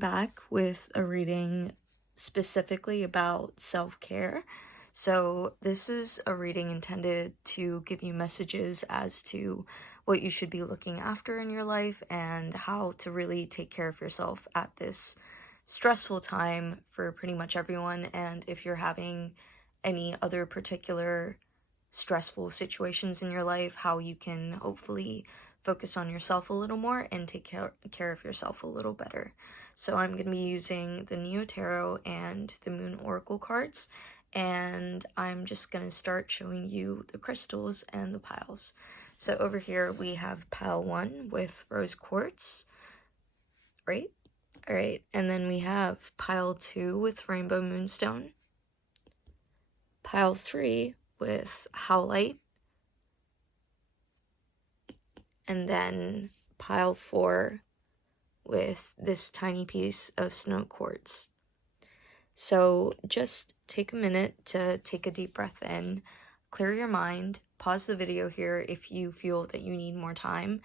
back with a reading specifically about self-care. So this is a reading intended to give you messages as to what you should be looking after in your life and how to really take care of yourself at this stressful time for pretty much everyone. And if you're having any other particular stressful situations in your life, how you can hopefully focus on yourself a little more and take care of yourself a little better. So I'm going to be using the Neo Tarot and the Moon Oracle cards, and I'm just going to start showing you the crystals and the piles. So over here we have pile 1 with rose quartz, right? Alright, and then we have pile 2 with rainbow moonstone, pile 3 with Howlite, and then pile 4 with this tiny piece of snow quartz. So just take a minute to take a deep breath in, clear your mind, pause the video here if you feel that you need more time,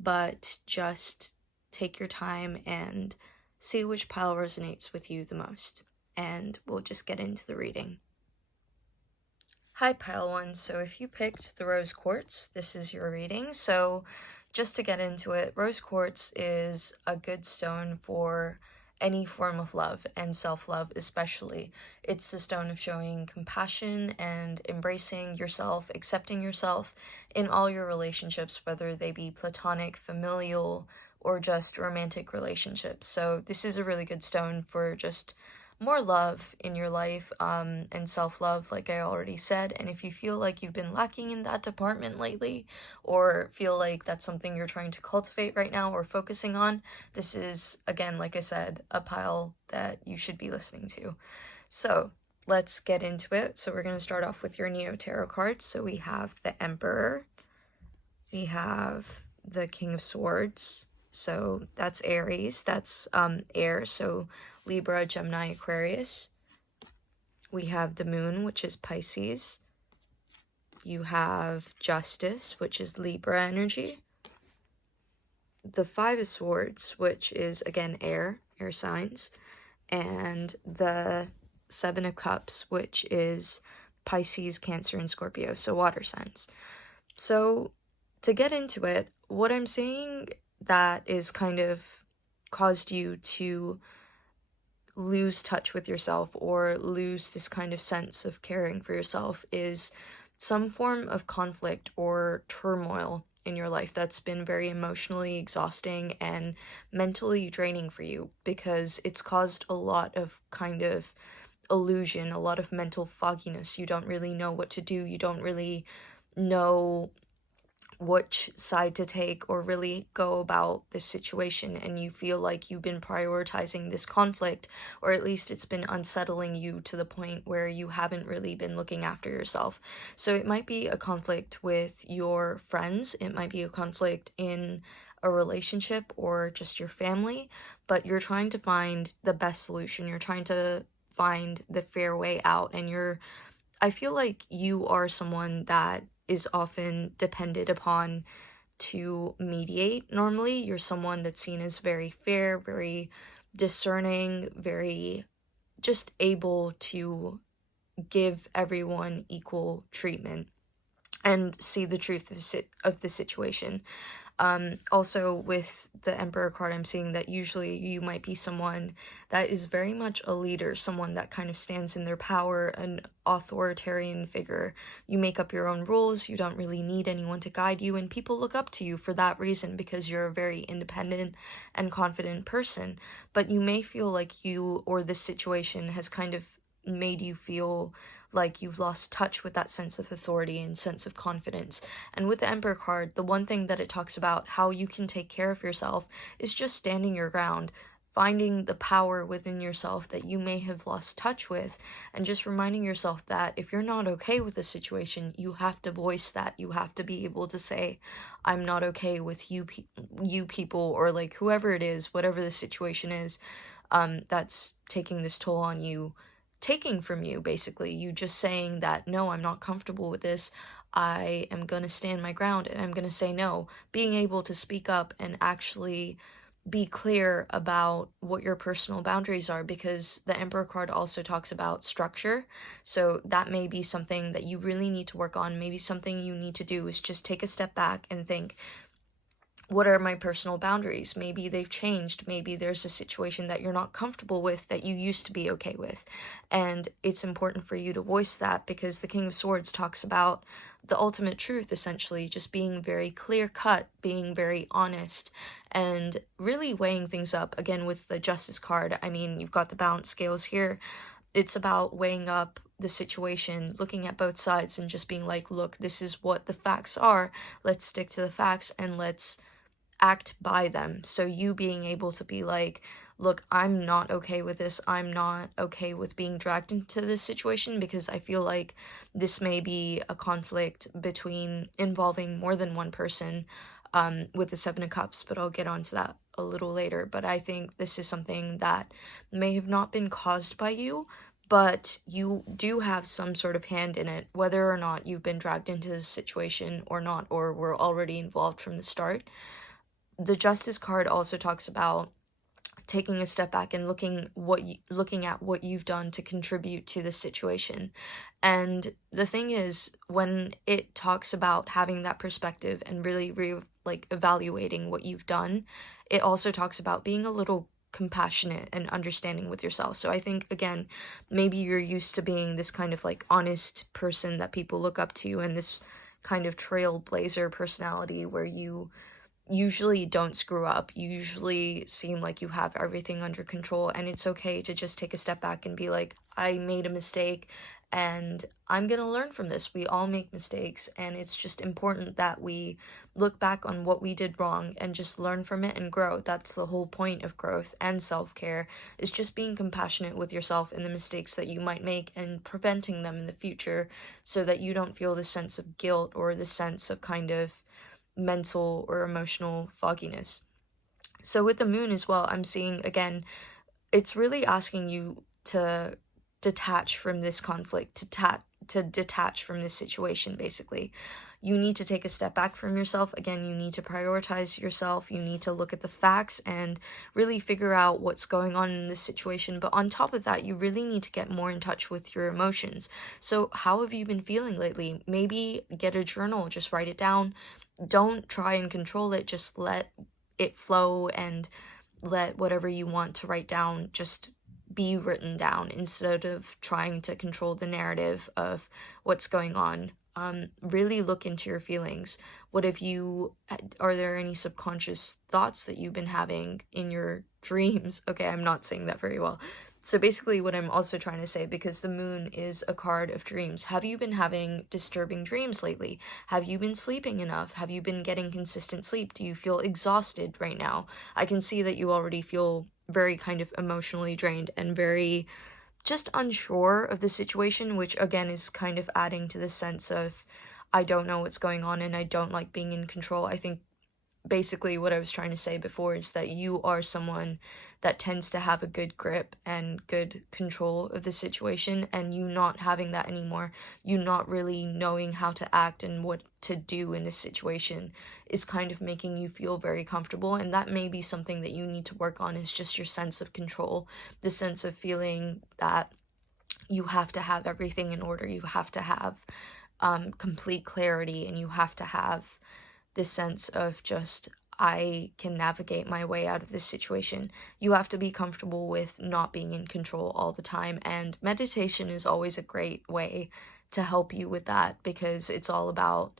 but just take your time and see which pile resonates with you the most, and we'll just get into the reading. Hi pile 1, so if you picked the rose quartz, this is your reading. So just to get into it, rose quartz is a good stone for any form of love and self-love especially. It's the stone of showing compassion and embracing yourself, accepting yourself in all your relationships, whether they be platonic, familial, or just romantic relationships. So this is a really good stone for just more love in your life, and self-love, like I already said. And if you feel like you've been lacking in that department lately, or feel like that's something you're trying to cultivate right now or focusing on, this is, again, like I said, a pile that you should be listening to. So let's get into it. So we're going to start off with your Neo Tarot cards. So we have the Emperor, we have the King of Swords, so that's Aries, that's air, so Libra, Gemini, Aquarius. We have the Moon, which is Pisces. You have Justice, which is Libra energy. The Five of Swords, which is, again, air signs. And the Seven of Cups, which is Pisces, Cancer, and Scorpio, so water signs. So to get into it, what I'm seeing that is kind of caused you to lose touch with yourself or lose this kind of sense of caring for yourself is some form of conflict or turmoil in your life that's been very emotionally exhausting and mentally draining for you, because it's caused a lot of kind of illusion, a lot of mental fogginess. You don't really know what to do, you don't really know which side to take or really go about this situation, and you feel like you've been prioritizing this conflict, or at least it's been unsettling you to the point where you haven't really been looking after yourself. So it might be a conflict with your friends, it might be a conflict in a relationship or just your family, but you're trying to find the best solution, you're trying to find the fair way out, and I feel like you are someone that is often depended upon to mediate. Normally, you're someone that's seen as very fair, very discerning, very just able to give everyone equal treatment and see the truth of the situation. Also with the Emperor card, I'm seeing that usually you might be someone that is very much a leader, someone that kind of stands in their power, an authoritarian figure. You make up your own rules, you don't really need anyone to guide you, and people look up to you for that reason because you're a very independent and confident person. But you may feel like you or this situation has kind of made you feel like you've lost touch with that sense of authority and sense of confidence. And with the Emperor card, the one thing that it talks about how you can take care of yourself is just standing your ground, finding the power within yourself that you may have lost touch with, and just reminding yourself that if you're not okay with the situation, you have to voice that. You have to be able to say, I'm not okay with you people, or like whoever it is, whatever the situation is, that's taking this toll on you, taking from you, basically. You just saying that, no, I'm not comfortable with this, I am gonna stand my ground and I'm gonna say no. Being able to speak up and actually be clear about what your personal boundaries are, because the Emperor card also talks about structure. So that may be something that you really need to work on. Maybe something you need to do is just take a step back and think, what are my personal boundaries? Maybe they've changed. Maybe there's a situation that you're not comfortable with that you used to be okay with. And it's important for you to voice that, because the King of Swords talks about the ultimate truth, essentially, just being very clear cut, being very honest, and really weighing things up. Again, with the Justice card, I mean, you've got the balance scales here. It's about weighing up the situation, looking at both sides, and just being like, look, this is what the facts are. Let's stick to the facts and let's act by them. So you being able to be like, look, I'm not okay with this. I'm not okay with being dragged into this situation, because I feel like this may be a conflict between involving more than one person, with the Seven of Cups, but I'll get onto that a little later. But I think this is something that may have not been caused by you, but you do have some sort of hand in it, whether or not you've been dragged into this situation or not, or were already involved from the start. The Justice card also talks about taking a step back and looking at what you've done to contribute to the situation. And the thing is, when it talks about having that perspective and really evaluating what you've done, it also talks about being a little compassionate and understanding with yourself. So I think, again, maybe you're used to being this kind of like honest person that people look up to, and this kind of trailblazer personality where you usually don't screw up. You usually seem like you have everything under control, and it's okay to just take a step back and be like, I made a mistake and I'm gonna learn from this. We all make mistakes, and it's just important that we look back on what we did wrong and just learn from it and grow. That's the whole point of growth and self-care, is just being compassionate with yourself and the mistakes that you might make and preventing them in the future, so that you don't feel the sense of guilt or the sense of kind of mental or emotional fogginess. So with the moon as well, I'm seeing, again, it's really asking you to detach from this conflict, to detach from this situation, basically. You need to take a step back from yourself. Again, you need to prioritize yourself. You need to look at the facts and really figure out what's going on in this situation. But on top of that, you really need to get more in touch with your emotions. So how have you been feeling lately? Maybe get a journal, just write it down. Don't try and control it, just let it flow, and let whatever you want to write down just be written down, instead of trying to control the narrative of what's going on. Really look into your feelings. Are there any subconscious thoughts that you've been having in your dreams? Okay, I'm not saying that very well. So basically what I'm also trying to say, because the moon is a card of dreams, have you been having disturbing dreams lately? Have you been sleeping enough? Have you been getting consistent sleep? Do you feel exhausted right now? I can see that you already feel very kind of emotionally drained and very just unsure of the situation, which again is kind of adding to the sense of, I don't know what's going on and I don't like being in control. I think basically what I was trying to say before is that you are someone that tends to have a good grip and good control of the situation, and you not having that anymore, you not really knowing how to act and what to do in this situation, is kind of making you feel very comfortable. And that may be something that you need to work on, is just your sense of control, the sense of feeling that you have to have everything in order, you have to have complete clarity, and you have to have this sense of just, I can navigate my way out of this situation. You have to be comfortable with not being in control all the time, and meditation is always a great way to help you with that, because it's all about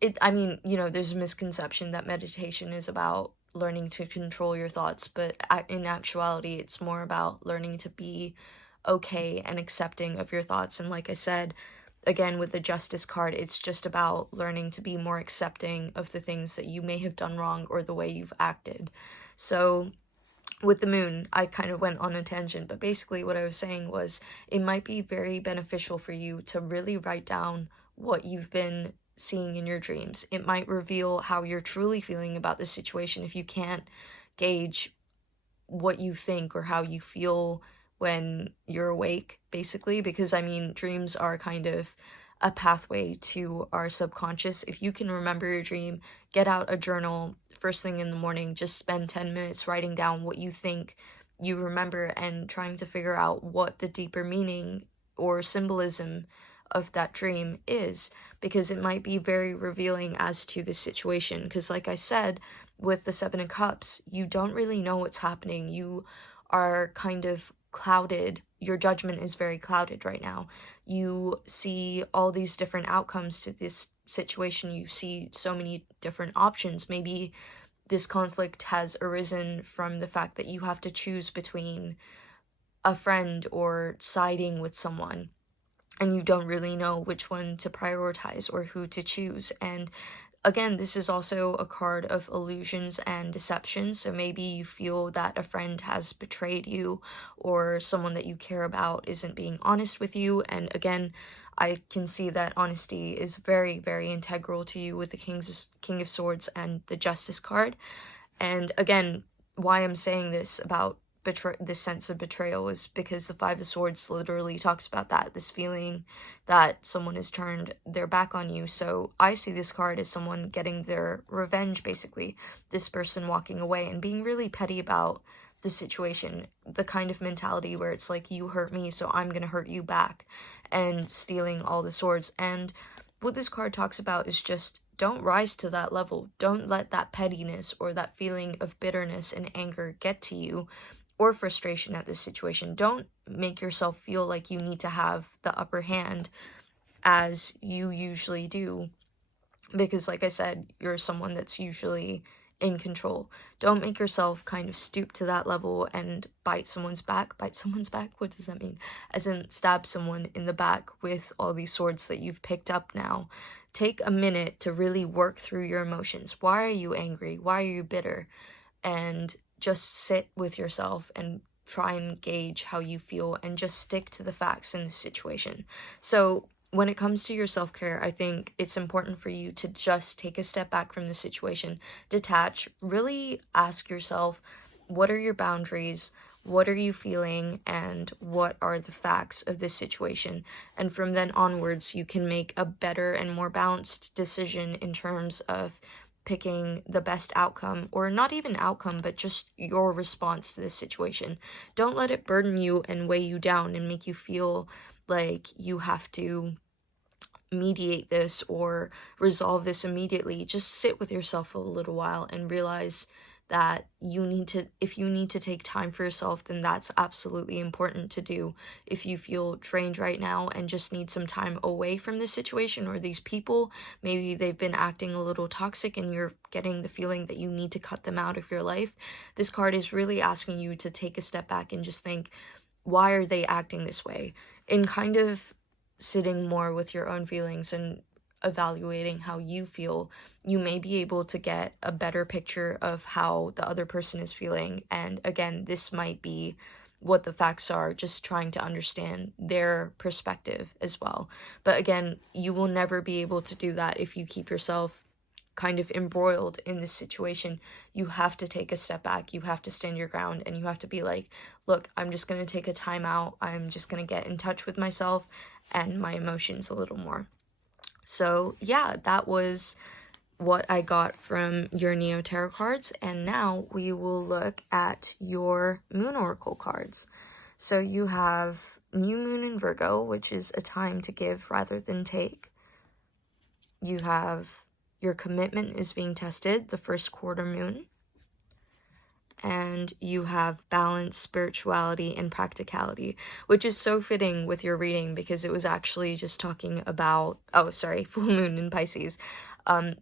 it. I mean, there's a misconception that meditation is about learning to control your thoughts, but in actuality, it's more about learning to be okay and accepting of your thoughts. And like I said, again, with the Justice card, it's just about learning to be more accepting of the things that you may have done wrong or the way you've acted. So with the moon, I kind of went on a tangent, but basically what I was saying was, it might be very beneficial for you to really write down what you've been seeing in your dreams. It might reveal how you're truly feeling about the situation if you can't gauge what you think or how you feel when you're awake, basically, because I mean, dreams are kind of a pathway to our subconscious. If you can remember your dream, get out a journal first thing in the morning, just spend 10 minutes writing down what you think you remember and trying to figure out what the deeper meaning or symbolism of that dream is, because it might be very revealing as to the situation. Because like I said, with the Seven of Cups, you don't really know what's happening. You are kind of clouded. Your judgment is very clouded right now. You see all these different outcomes to this situation. You see so many different options. Maybe this conflict has arisen from the fact that you have to choose between a friend or siding with someone, and you don't really know which one to prioritize or who to choose. And again, this is also a card of illusions and deception, so maybe you feel that a friend has betrayed you, or someone that you care about isn't being honest with you. And again, I can see that honesty is very, very integral to you with the King of Swords and the Justice card. And again, why I'm saying this about this sense of betrayal is because the Five of Swords literally talks about that, this feeling that someone has turned their back on you. So I see this card as someone getting their revenge, basically. This person walking away and being really petty about the situation, the kind of mentality where it's like, you hurt me, so I'm gonna hurt you back, and stealing all the swords. And what this card talks about is just, don't rise to that level. Don't let that pettiness or that feeling of bitterness and anger get to you, or frustration at this situation. Don't make yourself feel like you need to have the upper hand as you usually do, because like I said, you're someone that's usually in control. Don't make yourself kind of stoop to that level and bite someone's back. Bite someone's back? What does that mean? As in stab someone in the back with all these swords that you've picked up now. Take a minute to really work through your emotions. Why are you angry? Why are you bitter? And just sit with yourself and try and gauge how you feel, and just stick to the facts in the situation. So when it comes to your self-care, I think it's important for you to just take a step back from the situation, detach, really ask yourself, what are your boundaries? What are you feeling? And what are the facts of this situation? And from then onwards, you can make a better and more balanced decision in terms of picking the best outcome, or not even outcome, but just your response to this situation. Don't let it burden you and weigh you down and make you feel like you have to mediate this or resolve this immediately. Just sit with yourself a little while and realize that if you need to take time for yourself, then that's absolutely important to do. If you feel drained right now and just need some time away from this situation or these people, maybe they've been acting a little toxic and you're getting the feeling that you need to cut them out of your life, this card is really asking you to take a step back and just think, why are they acting this way? And kind of sitting more with your own feelings and evaluating how you feel, you may be able to get a better picture of how the other person is feeling. And again, this might be what the facts are, just trying to understand their perspective as well. But again, you will never be able to do that if you keep yourself kind of embroiled in this situation. You have to take a step back, you have to stand your ground, and you have to be like, look, I'm just going to take a time out, I'm just going to get in touch with myself and my emotions a little more. So yeah, that was what I got from your Neo Tarot cards, and now we will look at your Moon Oracle cards. So you have New Moon in Virgo, which is a time to give rather than take. You have your commitment is being tested, the first quarter moon. And you have balance, spirituality, and practicality, which is so fitting with your reading because it was actually just talking about, full moon in Pisces,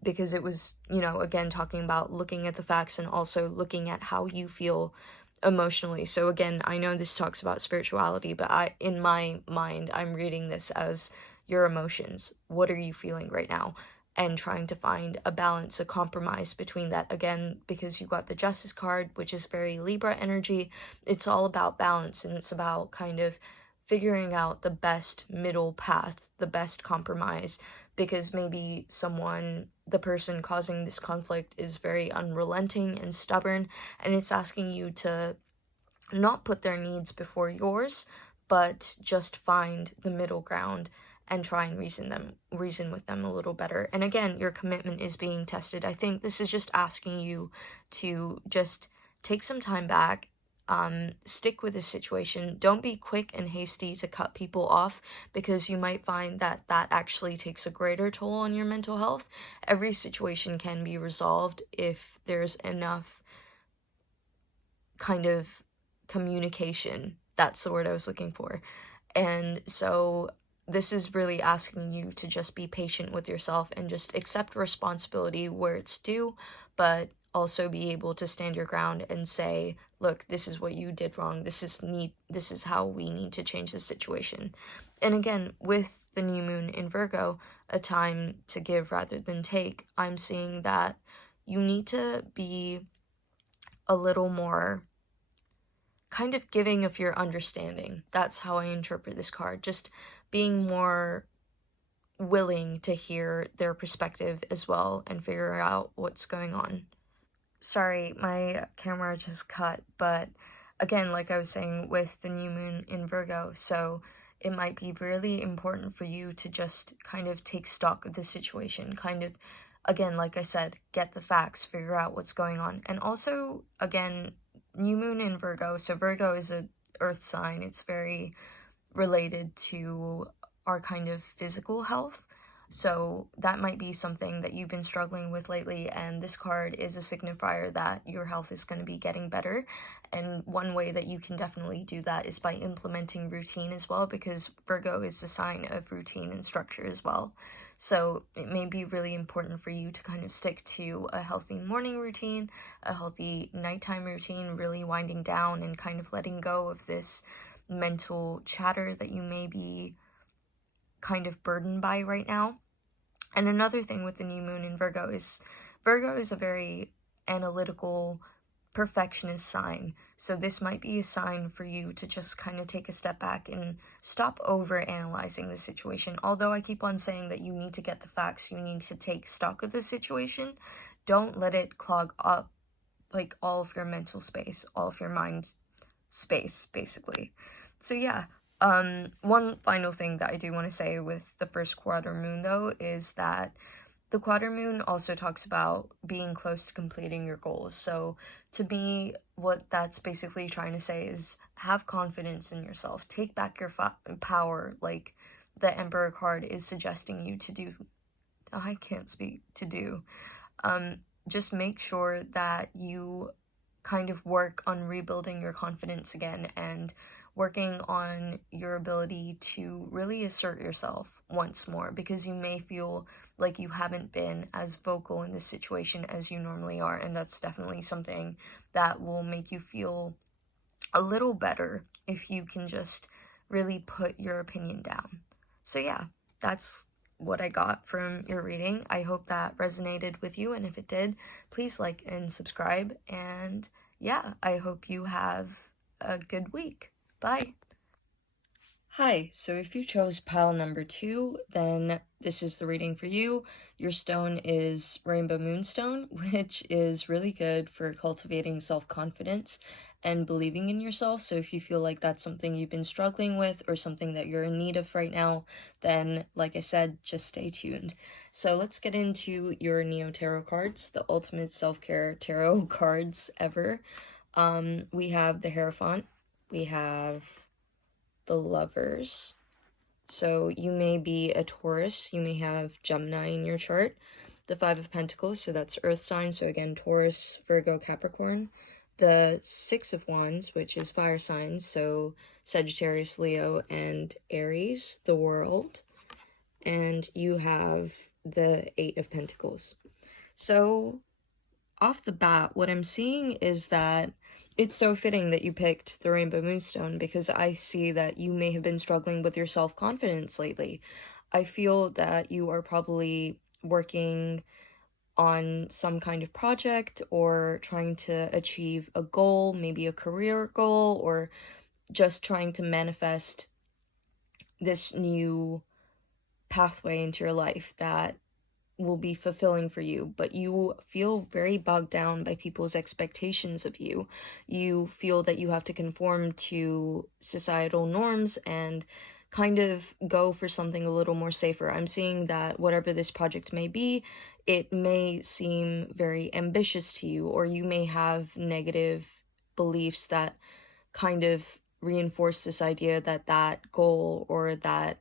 because it was, again, talking about looking at the facts and also looking at how you feel emotionally. So again, I know this talks about spirituality, but in my mind, I'm reading this as your emotions. What are you feeling right now? And trying to find a balance, a compromise between that. Again, because you got the Justice card, which is very Libra energy, it's all about balance, and it's about kind of figuring out the best middle path, the best compromise, because maybe the person causing this conflict is very unrelenting and stubborn, and it's asking you to not put their needs before yours, but just find the middle ground and try and reason with them a little better. And again, your commitment is being tested. I think this is just asking you to just take some time back, stick with the situation. Don't be quick and hasty to cut people off, because you might find that that actually takes a greater toll on your mental health. Every situation can be resolved if there's enough kind of communication. That's the word I was looking for. And so this is really asking you to just be patient with yourself and just accept responsibility where it's due, but also be able to stand your ground and say, look, this is what you did wrong. This is how we need to change the situation. And again, with the new moon in Virgo, a time to give rather than take, I'm seeing that you need to be a little more kind of giving of your understanding. That's how I interpret this card. Just being more willing to hear their perspective as well and figure out what's going on. Sorry, my camera just cut, but again, like I was saying, with the new moon in Virgo, so it might be really important for you to just kind of take stock of the situation, kind of, again, like I said, get the facts, figure out what's going on. And also, again, new moon in Virgo, so Virgo is a earth sign. It's very related to our kind of physical health. So that might be something that you've been struggling with lately, and this card is a signifier that your health is going to be getting better. And one way that you can definitely do that is by implementing routine as well, because Virgo is a sign of routine and structure as well. So it may be really important for you to kind of stick to a healthy morning routine, a healthy nighttime routine, really winding down and kind of letting go of this mental chatter that you may be kind of burdened by right now. And another thing with the new moon in Virgo is a very analytical, perfectionist sign. So this might be a sign for you to just kind of take a step back and stop over analyzing the situation. Although I keep on saying that you need to get the facts, you need to take stock of the situation, don't let it clog up like all of your mental space, all of your mind space, basically. So yeah, one final thing that I do want to say with the first quarter moon, though, is that the quarter moon also talks about being close to completing your goals. So to me, what that's basically trying to say is have confidence in yourself. Take back your power, like the Emperor card is suggesting you to do. I can't speak to do. Just make sure that you kind of work on rebuilding your confidence again and working on your ability to really assert yourself once more, because you may feel like you haven't been as vocal in this situation as you normally are, and that's definitely something that will make you feel a little better if you can just really put your opinion down. So yeah, that's what I got from your reading. I hope that resonated with you, and if it did, please like and subscribe, and yeah, I hope you have a good week. Bye. Hi, so if you chose pile number 2, then this is the reading for you. Your stone is Rainbow Moonstone, which is really good for cultivating self-confidence and believing in yourself. So if you feel like that's something you've been struggling with or something that you're in need of right now, then like I said, just stay tuned. So let's get into your Neo Tarot cards, the ultimate self-care tarot cards ever. We have the Hierophant. We have the Lovers. So you may be a Taurus, you may have Gemini in your chart. The Five of Pentacles, so that's Earth signs, so again, Taurus, Virgo, Capricorn. The Six of Wands, which is fire signs, so Sagittarius, Leo, and Aries, the World. And you have the Eight of Pentacles. So off the bat, what I'm seeing is that it's so fitting that you picked the Rainbow Moonstone, because I see that you may have been struggling with your self-confidence lately. I feel that you are probably working on some kind of project or trying to achieve a goal, maybe a career goal, or just trying to manifest this new pathway into your life that will be fulfilling for you, but you feel very bogged down by people's expectations of you. You feel that you have to conform to societal norms and kind of go for something a little more safer. I'm seeing that whatever this project may be, it may seem very ambitious to you, or you may have negative beliefs that kind of reinforce this idea that that goal or that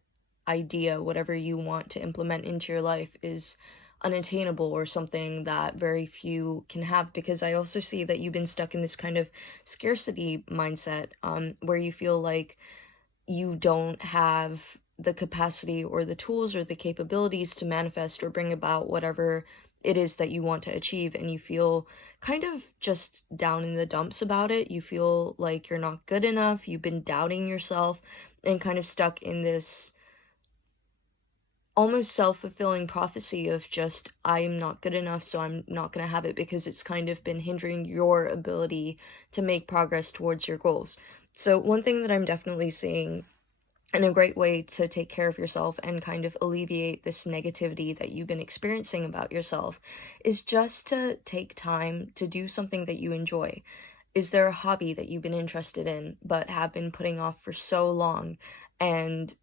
idea, whatever you want to implement into your life, is unattainable or something that very few can have. Because I also see that you've been stuck in this kind of scarcity mindset, where you feel like you don't have the capacity or the tools or the capabilities to manifest or bring about whatever it is that you want to achieve, and you feel kind of just down in the dumps about it. You feel like you're not good enough, you've been doubting yourself, and kind of stuck in this almost self-fulfilling prophecy of just, I am not good enough, so I'm not going to have it, because it's kind of been hindering your ability to make progress towards your goals. So one thing that I'm definitely seeing, and a great way to take care of yourself and kind of alleviate this negativity that you've been experiencing about yourself, is just to take time to do something that you enjoy. Is there a hobby that you've been interested in but have been putting off for so long, and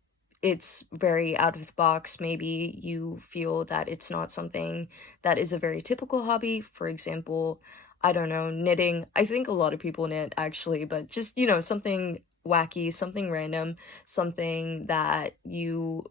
it's very out of the box? Maybe you feel that it's not something that is a very typical hobby. For example, I don't know, knitting. I think a lot of people knit, actually, but just, something wacky, something random, something that you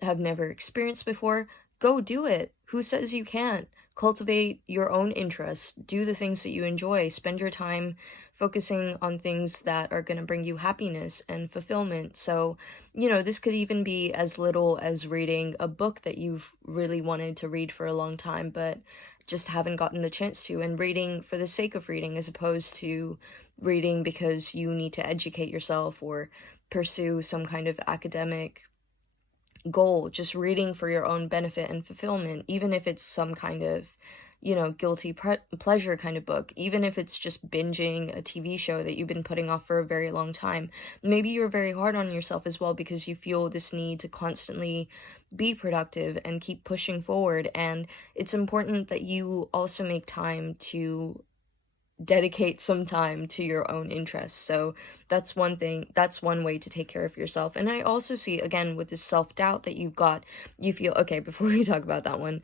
have never experienced before. Go do it. Who says you can't? Cultivate your own interests. Do the things that you enjoy. Spend your time focusing on things that are going to bring you happiness and fulfillment. So, this could even be as little as reading a book that you've really wanted to read for a long time, but just haven't gotten the chance to, and reading for the sake of reading, as opposed to reading because you need to educate yourself or pursue some kind of academic goal. Just reading for your own benefit and fulfillment, even if it's some kind of guilty pleasure kind of book, even if it's just binging a TV show that you've been putting off for a very long time. Maybe you're very hard on yourself as well, because you feel this need to constantly be productive and keep pushing forward, and it's important that you also make time to dedicate some time to your own interests. So that's one thing, that's one way to take care of yourself. And I also see, again, with this self-doubt that you've got, you feel, okay, before we talk about that one,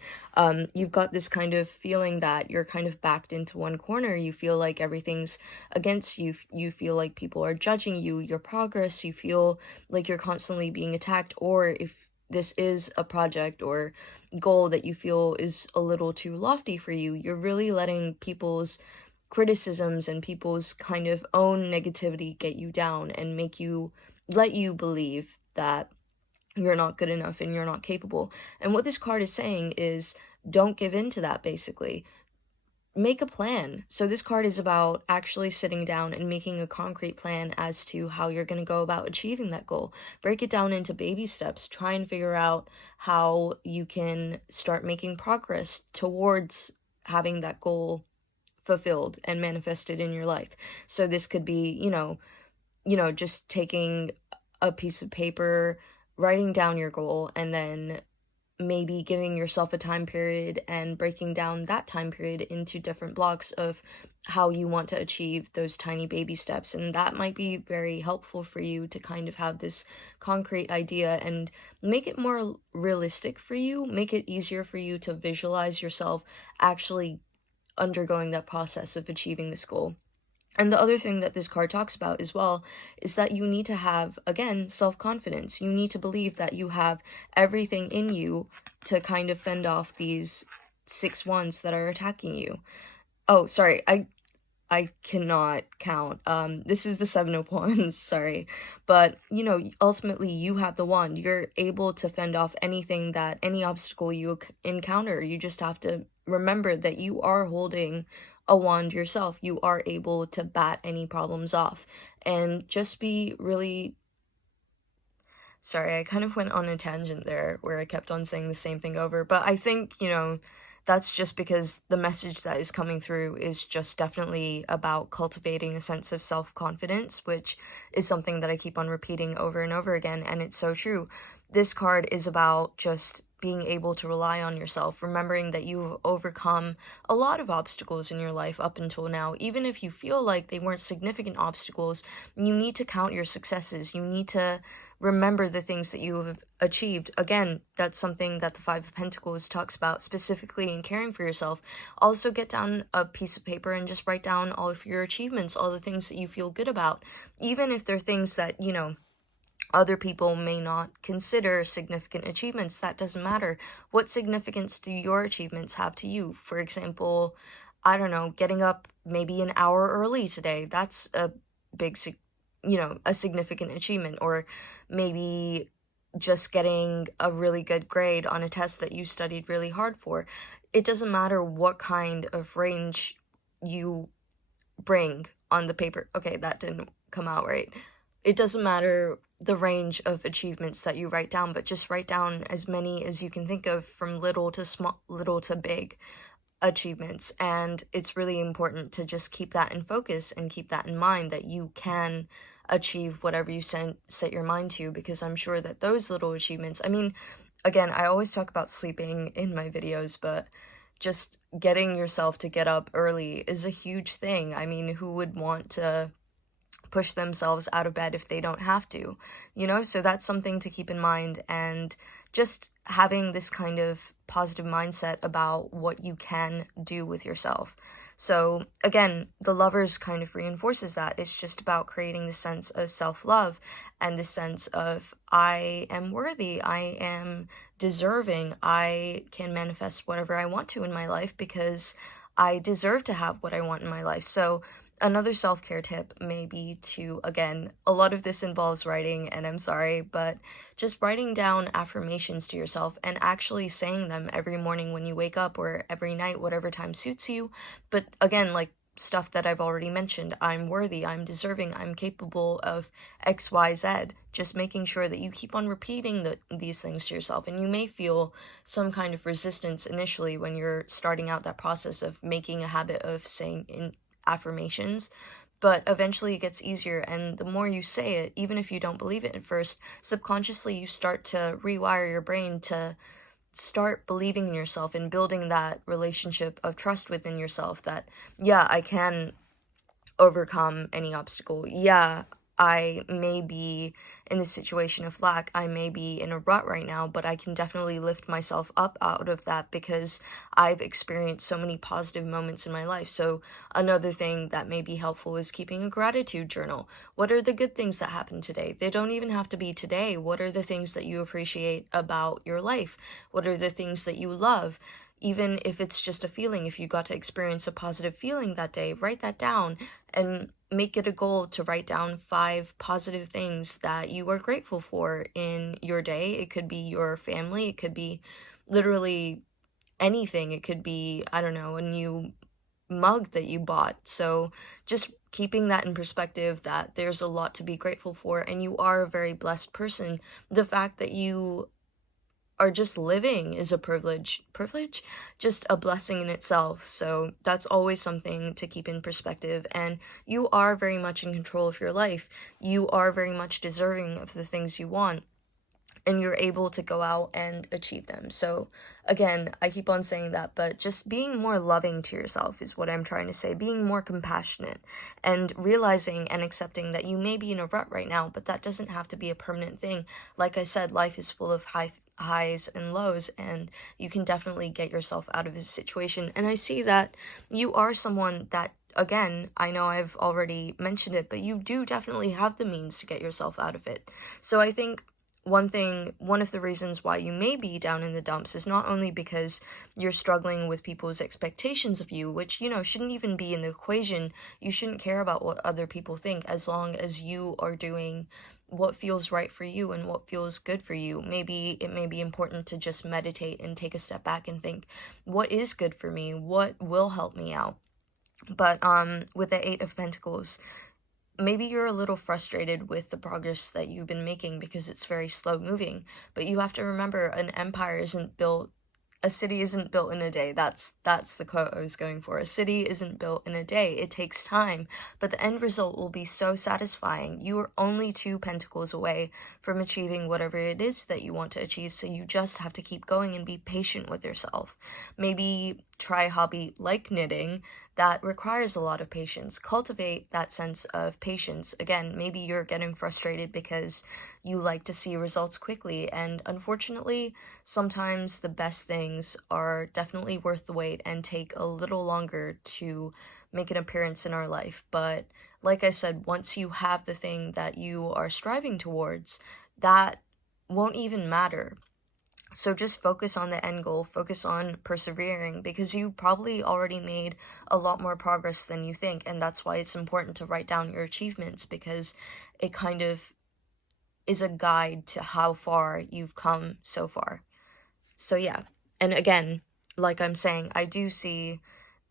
you've got this kind of feeling that you're kind of backed into one corner. You feel like everything's against you. You feel like people are judging you, your progress. You feel like you're constantly being attacked. Or if this is a project or goal that you feel is a little too lofty for you, you're really letting people's criticisms and people's kind of own negativity get you down and let you believe that you're not good enough and you're not capable. And what this card is saying is, don't give in to that, basically. Make a plan. So this card is about actually sitting down and making a concrete plan as to how you're going to go about achieving that goal. Break it down into baby steps. Try and figure out how you can start making progress towards having that goal fulfilled and manifested in your life. So this could be, just taking a piece of paper, writing down your goal, and then maybe giving yourself a time period and breaking down that time period into different blocks of how you want to achieve those tiny baby steps. And that might be very helpful for you to kind of have this concrete idea and make it more realistic for you, make it easier for you to visualize yourself actually undergoing that process of achieving this goal. And the other thing that this card talks about as well is that you need to have, again, self-confidence. You need to believe that you have everything in you to kind of fend off these 6 wands that are attacking you. Oh, sorry, I cannot count. This is the 7 of Wands, sorry. But, ultimately you have the wand. You're able to fend off any obstacle you encounter. You just have to remember that you are holding a wand yourself. You are able to bat any problems off. And just be really... Sorry, I kind of went on a tangent there where I kept on saying the same thing over. But I think, that's just because the message that is coming through is just definitely about cultivating a sense of self-confidence, which is something that I keep on repeating over and over again, and it's so true. This card is about just being able to rely on yourself, remembering that you've overcome a lot of obstacles in your life up until now. Even if you feel like they weren't significant obstacles, you need to count your successes. You need to remember the things that you have achieved. Again, that's something that the Five of Pentacles talks about specifically in caring for yourself. Also get down a piece of paper and just write down all of your achievements, all the things that you feel good about, even if they're things that, you know, other people may not consider significant achievements. That doesn't matter. What significance do your achievements have to you? For example, I don't know, getting up maybe an hour early today. That's a big, you know, a significant achievement. Or maybe just getting a really good grade on a test that you studied really hard for. It doesn't matter what kind of range you bring on the paper. Okay, that didn't come out right. It doesn't matter the range of achievements that you write down, but just write down as many as you can think of, from little to small, little to big achievements. And it's really important to just keep that in focus and keep that in mind, that you can achieve whatever you set your mind to, because I'm sure that those little achievements, I mean, again, I always talk about sleeping in my videos, but just getting yourself to get up early is a huge thing. I mean, who would want to push themselves out of bed if they don't have to, you know? So that's something to keep in mind, and just having this kind of positive mindset about what you can do with yourself. So again, the Lovers kind of reinforces that. It's just about creating the sense of self-love and the sense of, I am worthy, I am deserving, I can manifest whatever I want to in my life because I deserve to have what I want in my life. So another self-care tip may be to, again, a lot of this involves writing, and I'm sorry, but just writing down affirmations to yourself and actually saying them every morning when you wake up, or every night, whatever time suits you. But again, like stuff that I've already mentioned, I'm worthy, I'm deserving, I'm capable of X, Y, Z. Just making sure that you keep on repeating these things to yourself. And you may feel some kind of resistance initially when you're starting out that process of making a habit of saying affirmations, but eventually it gets easier, and the more you say it, even if you don't believe it at first, subconsciously you start to rewire your brain to start believing in yourself and building that relationship of trust within yourself that, yeah, I can overcome any obstacle. Yeah, I may be in a situation of lack, I may be in a rut right now, but I can definitely lift myself up out of that because I've experienced so many positive moments in my life. So another thing that may be helpful is keeping a gratitude journal. What are the good things that happened today? They don't even have to be today. What are the things that you appreciate about your life? What are the things that you love? Even if it's just a feeling, if you got to experience a positive feeling that day, write that down and make it a goal to write down 5 positive things that you are grateful for in your day. It could be your family, it could be literally anything. It could be, I don't know, a new mug that you bought. So just keeping that in perspective, that there's a lot to be grateful for, and you are a very blessed person. The fact that you are just living is a privilege, just a blessing in itself. So that's always something to keep in perspective, and you are very much in control of your life. You are very much deserving of the things you want, and you're able to go out and achieve them. So again, I keep on saying that, but just being more loving to yourself is what I'm trying to say. Being more compassionate and realizing and accepting that you may be in a rut right now, but that doesn't have to be a permanent thing. Like I said, life is full of highs and lows, and you can definitely get yourself out of this situation. And I see that you are someone that, again, I know I've already mentioned it, but you do definitely have the means to get yourself out of it. So I think one of the reasons why you may be down in the dumps is not only because you're struggling with people's expectations of you, which, you know, shouldn't even be in the equation. You shouldn't care about what other people think, as long as you are doing what feels right for you and what feels good for you. Maybe it may be important to just meditate and take a step back and think, what is good for me? What will help me out? But with the 8 of Pentacles, maybe you're a little frustrated with the progress that you've been making because it's very slow moving. But you have to remember, an empire isn't built a city isn't built in a day. That's the quote I was going for. A city isn't built in a day. It takes time, but the end result will be so satisfying. You are only 2 pentacles away from achieving whatever it is that you want to achieve, so you just have to keep going and be patient with yourself. Maybe try a hobby like knitting that requires a lot of patience. Cultivate that sense of patience. Again, maybe you're getting frustrated because you like to see results quickly, and unfortunately, sometimes the best things are definitely worth the wait and take a little longer to make an appearance in our life. But like I said, once you have the thing that you are striving towards, that won't even matter. So just focus on the end goal, focus on persevering, because you probably already made a lot more progress than you think, and that's why it's important to write down your achievements, because it kind of is a guide to how far you've come so far. So yeah, and again, like I'm saying, I do see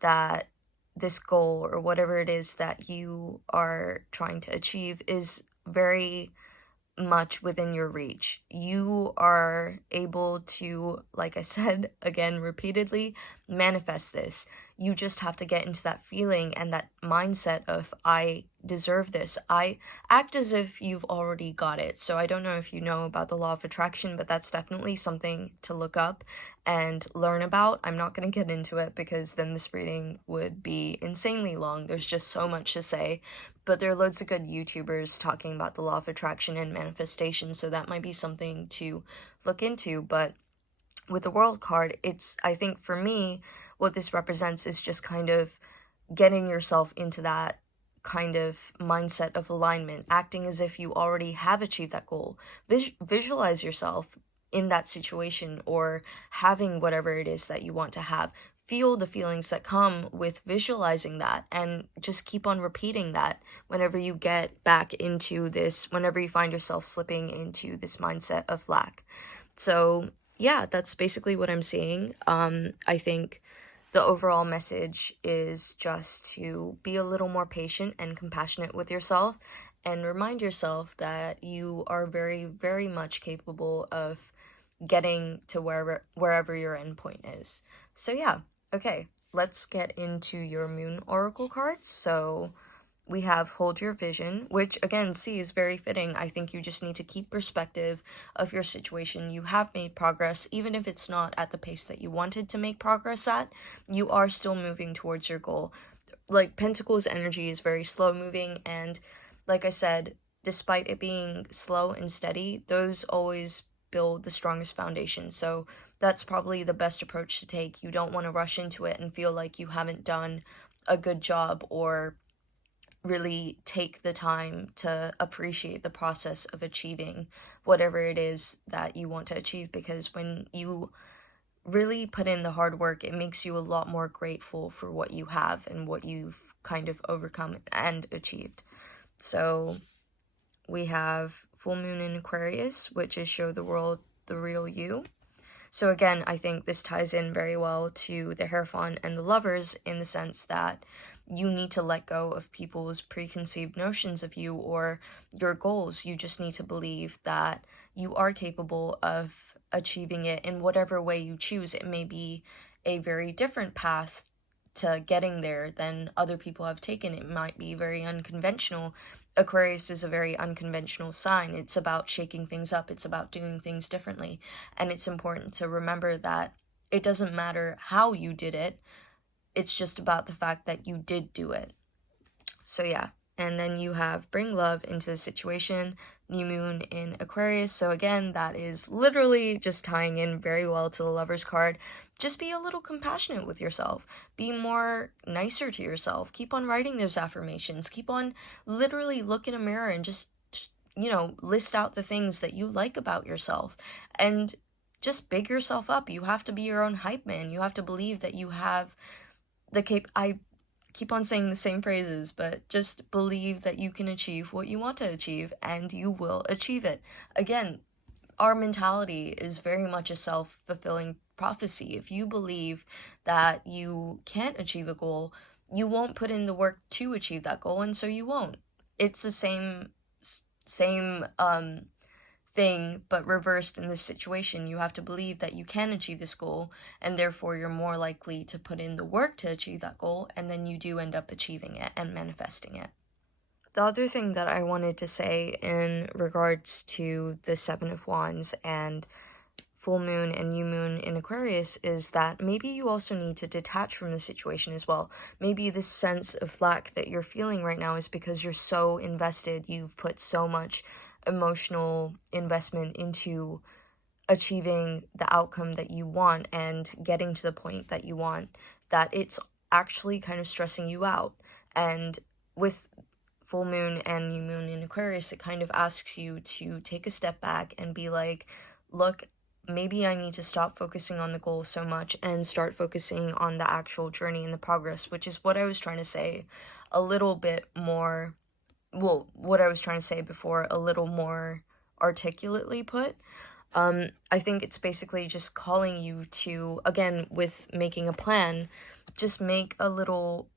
that this goal or whatever it is that you are trying to achieve is very much within your reach. You are able to, like I said again repeatedly, manifest this. You just have to get into that feeling and that mindset of, I deserve this. I act as if you've already got it. So I don't know if you know about the law of attraction, but that's definitely something to look up and learn about. I'm not going to get into it because then this reading would be insanely long. There's just so much to say, but there are loads of good YouTubers talking about the law of attraction and manifestation, so that might be something to look into. But with the World card, I think for me, what this represents is just kind of getting yourself into that kind of mindset of alignment, acting as if you already have achieved that goal. Visualize yourself in that situation or having whatever it is that you want to have. Feel the feelings that come with visualizing that, and just keep on repeating that whenever you get back into this, whenever you find yourself slipping into this mindset of lack. So yeah, that's basically what I'm seeing. I think the overall message is just to be a little more patient and compassionate with yourself, and remind yourself that you are very, very much capable of getting to wherever your end point is. So yeah, okay, let's get into your Moon Oracle cards. So we have Hold Your Vision, which again, see, is very fitting. I think you just need to keep perspective of your situation. You have made progress, even if it's not at the pace that you wanted to make progress at, you are still moving towards your goal. Like, Pentacles energy is very slow moving, and like I said, despite it being slow and steady, those always build the strongest foundation. So that's probably the best approach to take. You don't want to rush into it and feel like you haven't done a good job, or really take the time to appreciate the process of achieving whatever it is that you want to achieve, because when you really put in the hard work, it makes you a lot more grateful for what you have and what you've kind of overcome and achieved. So we have Full Moon in Aquarius, which is Show the World the Real You. So again, I think this ties in very well to the Hierophant and the Lovers, in the sense that you need to let go of people's preconceived notions of you or your goals. You just need to believe that you are capable of achieving it in whatever way you choose. It may be a very different path to getting there than other people have taken. It might be very unconventional. Aquarius is a very unconventional sign. It's about shaking things up. It's about doing things differently. And it's important to remember that it doesn't matter how you did it. It's just about the fact that you did do it. So yeah. And then you have Bring Love into the Situation, New Moon in Aquarius. So again, that is literally just tying in very well to the Lover's card. Just be a little compassionate with yourself. Be more nicer to yourself. Keep on writing those affirmations. Keep on literally look in a mirror and just, list out the things that you like about yourself. And just big yourself up. You have to be your own hype man. You have to believe that you have I keep on saying the same phrases, but just believe that you can achieve what you want to achieve, and you will achieve it. Again, our mentality is very much a self-fulfilling prophecy. If you believe that you can't achieve a goal, you won't put in the work to achieve that goal, and so you won't. It's the same thing, but reversed in this situation. You have to believe that you can achieve this goal, and therefore you're more likely to put in the work to achieve that goal, and then you do end up achieving it and manifesting it. The other thing that I wanted to say in regards to the Seven of Wands and full moon and new moon in Aquarius is that maybe you also need to detach from the situation as well. Maybe this sense of lack that you're feeling right now is because you're so invested, you've put so much emotional investment into achieving the outcome that you want and getting to the point that you want, that it's actually kind of stressing you out. And with full moon and new moon in Aquarius, it kind of asks you to take a step back and be like, look, maybe I need to stop focusing on the goal so much and start focusing on the actual journey and the progress, which is what I was trying to say a little bit more, well, what I was trying to say before, a little more articulately put. I think it's basically just calling you to, again, with making a plan, just make a little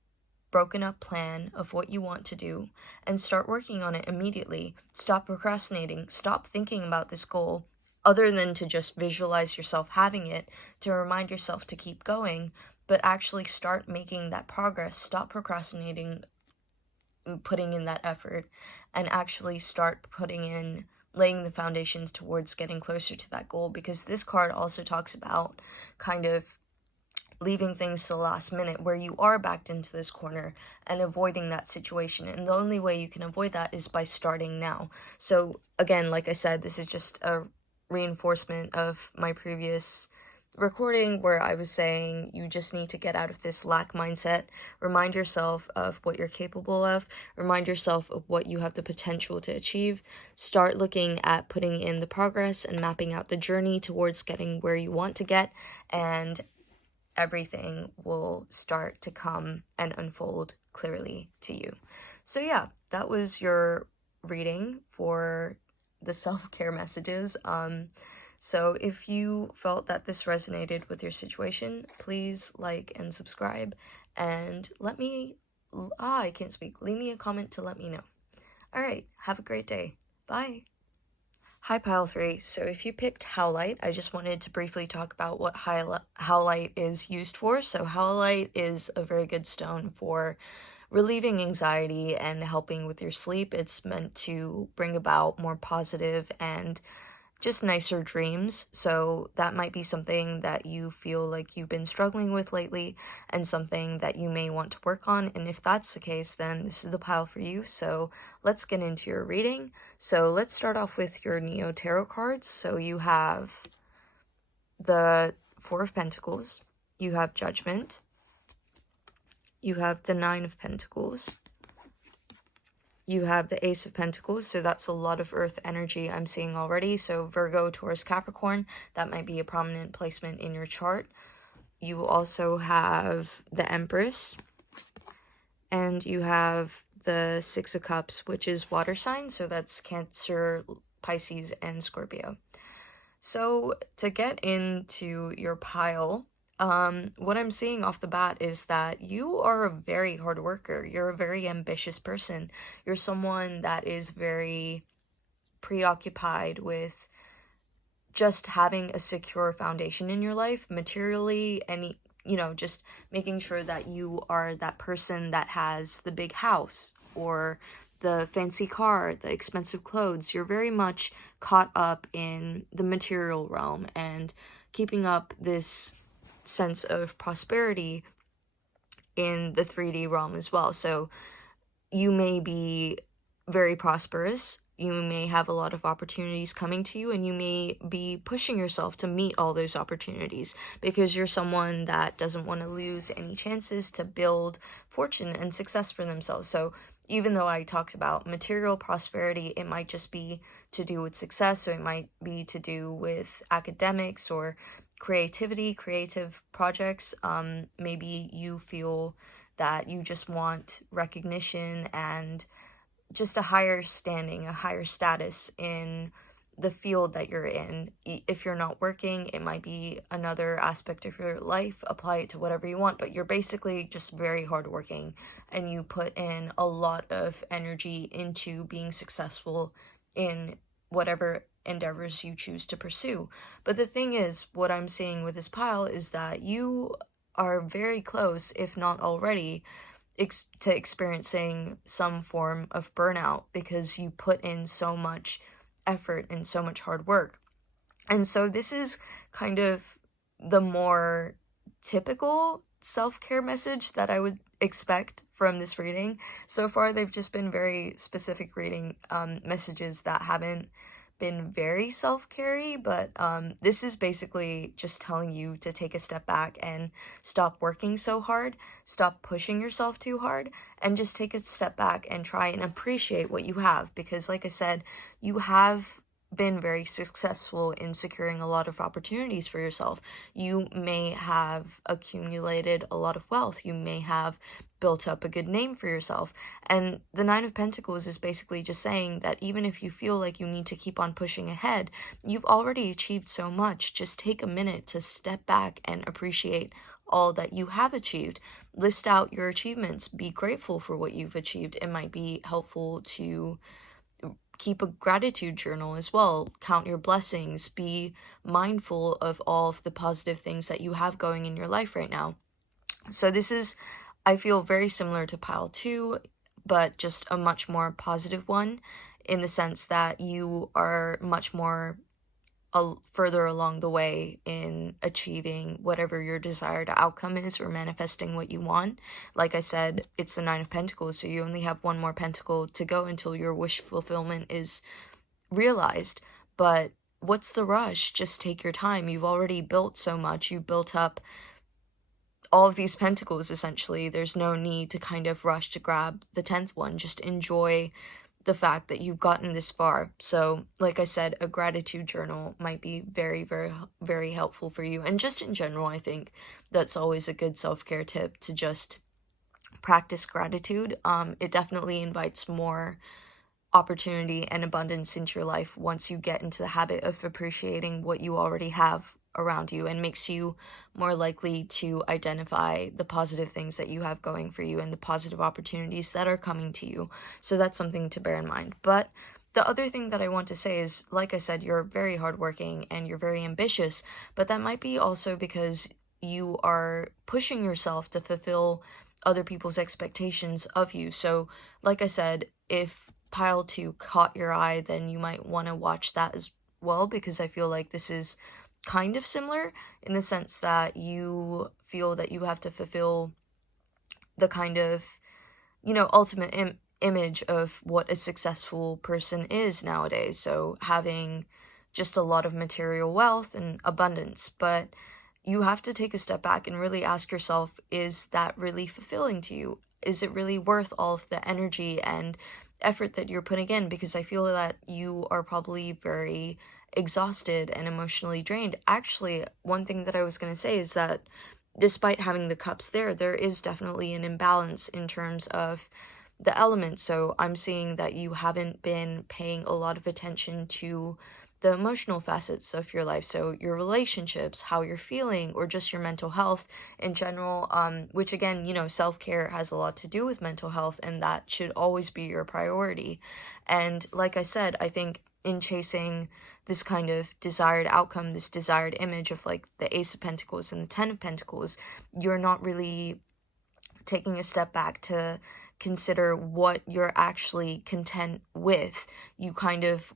broken up plan of what you want to do and start working on it immediately. Stop procrastinating. Stop thinking about this goal other than to just visualize yourself having it, to remind yourself to keep going, but actually start making that progress. Stop procrastinating, putting in that effort, and actually start laying the foundations towards getting closer to that goal, because this card also talks about kind of leaving things to the last minute where you are backed into this corner and avoiding that situation. And the only way you can avoid that is by starting now. So again, like I said, this is just a reinforcement of my previous recording where I was saying you just need to get out of this lack mindset, remind yourself of what you're capable of, remind yourself of what you have the potential to achieve, start looking at putting in the progress and mapping out the journey towards getting where you want to get, and everything will start to come and unfold clearly to you. So yeah, that was your reading for the self-care messages. So if you felt that this resonated with your situation, please like and subscribe, and let me, I can't speak, leave me a comment to let me know. Alright, have a great day. Bye! Hi Pile 3, so if you picked Howlite, I just wanted to briefly talk about what Howlite is used for. So Howlite is a very good stone for relieving anxiety and helping with your sleep. It's meant to bring about more positive and just nicer dreams, so that might be something that you feel like you've been struggling with lately and something that you may want to work on. And if that's the case, then this is the pile for you. So let's get into your reading. So let's start off with your Neo Tarot cards. So you have the Four of Pentacles, you have Judgment, you have the Nine of Pentacles, you have the Ace of Pentacles, so that's a lot of earth energy I'm seeing already. So Virgo, Taurus, Capricorn, that might be a prominent placement in your chart. You also have the Empress, and you have the Six of Cups, which is water signs, so that's Cancer, Pisces, and Scorpio. So to get into your pile, what I'm seeing off the bat is that you are a very hard worker. You're a very ambitious person. You're someone that is very preoccupied with just having a secure foundation in your life, materially, and, just making sure that you are that person that has the big house or the fancy car, the expensive clothes. You're very much caught up in the material realm and keeping up this sense of prosperity in the 3D realm as well. So you may be very prosperous, you may have a lot of opportunities coming to you, and you may be pushing yourself to meet all those opportunities because you're someone that doesn't want to lose any chances to build fortune and success for themselves. So even though I talked about material prosperity, it might just be to do with success, so it might be to do with academics or creativity, creative projects. Maybe you feel that you just want recognition and just a higher standing, a higher status in the field that you're in. If you're not working, it might be another aspect of your life. Apply it to whatever you want, but you're basically just very hardworking and you put in a lot of energy into being successful in whatever endeavors you choose to pursue. But the thing is, what I'm seeing with this pile is that you are very close, if not already, to experiencing some form of burnout because you put in so much effort and so much hard work. And so this is kind of the more typical self-care message that I would expect from this reading. So far, they've just been very specific reading messages that haven't been very self-carey, but this is basically just telling you to take a step back and stop working so hard, stop pushing yourself too hard, and just take a step back and try and appreciate what you have, because like I said, you have been very successful in securing a lot of opportunities for yourself. You may have accumulated a lot of wealth. You may have built up a good name for yourself. And the Nine of Pentacles is basically just saying that even if you feel like you need to keep on pushing ahead, you've already achieved so much. Just take a minute to step back and appreciate all that you have achieved. List out your achievements. Be grateful for what you've achieved. It might be helpful to keep a gratitude journal as well. Count your blessings. Be mindful of all of the positive things that you have going in your life right now. So this is, I feel, very similar to pile 2, but just a much more positive one, in the sense that you are much more further along the way in achieving whatever your desired outcome is, or manifesting what you want. Like I said, it's the Nine of Pentacles, so you only have one more pentacle to go until your wish fulfillment is realized. But what's the rush? Just take your time. You've already built so much. You built up all of these pentacles, essentially. There's no need to kind of rush to grab the 10th one. Just enjoy the fact that you've gotten this far. So, like I said, a gratitude journal might be very, very, very helpful for you. And just in general, I think that's always a good self-care tip, to just practice gratitude. It definitely invites more opportunity and abundance into your life once you get into the habit of appreciating what you already have around you, and makes you more likely to identify the positive things that you have going for you and the positive opportunities that are coming to you. So that's something to bear in mind. But the other thing that I want to say is, like I said, you're very hardworking and you're very ambitious, but that might be also because you are pushing yourself to fulfill other people's expectations of you. So, like I said, if pile 2 caught your eye, then you might want to watch that as well, because I feel like this is kind of similar in the sense that you feel that you have to fulfill the kind of, ultimate image of what a successful person is nowadays. So having just a lot of material wealth and abundance. But you have to take a step back and really ask yourself, is that really fulfilling to you? Is it really worth all of the energy and effort that you're putting in? Because I feel that you are probably very exhausted and emotionally drained. Actually, one thing that I was going to say is that despite having the cups there is definitely an imbalance in terms of the elements. So I'm seeing that you haven't been paying a lot of attention to the emotional facets of your life. So your relationships, how you're feeling, or just your mental health in general, which again, self-care has a lot to do with mental health, and that should always be your priority. And like I said, I think in chasing this kind of desired outcome, this desired image of like the Ace of Pentacles and the 10 of Pentacles, you're not really taking a step back to consider what you're actually content with. You kind of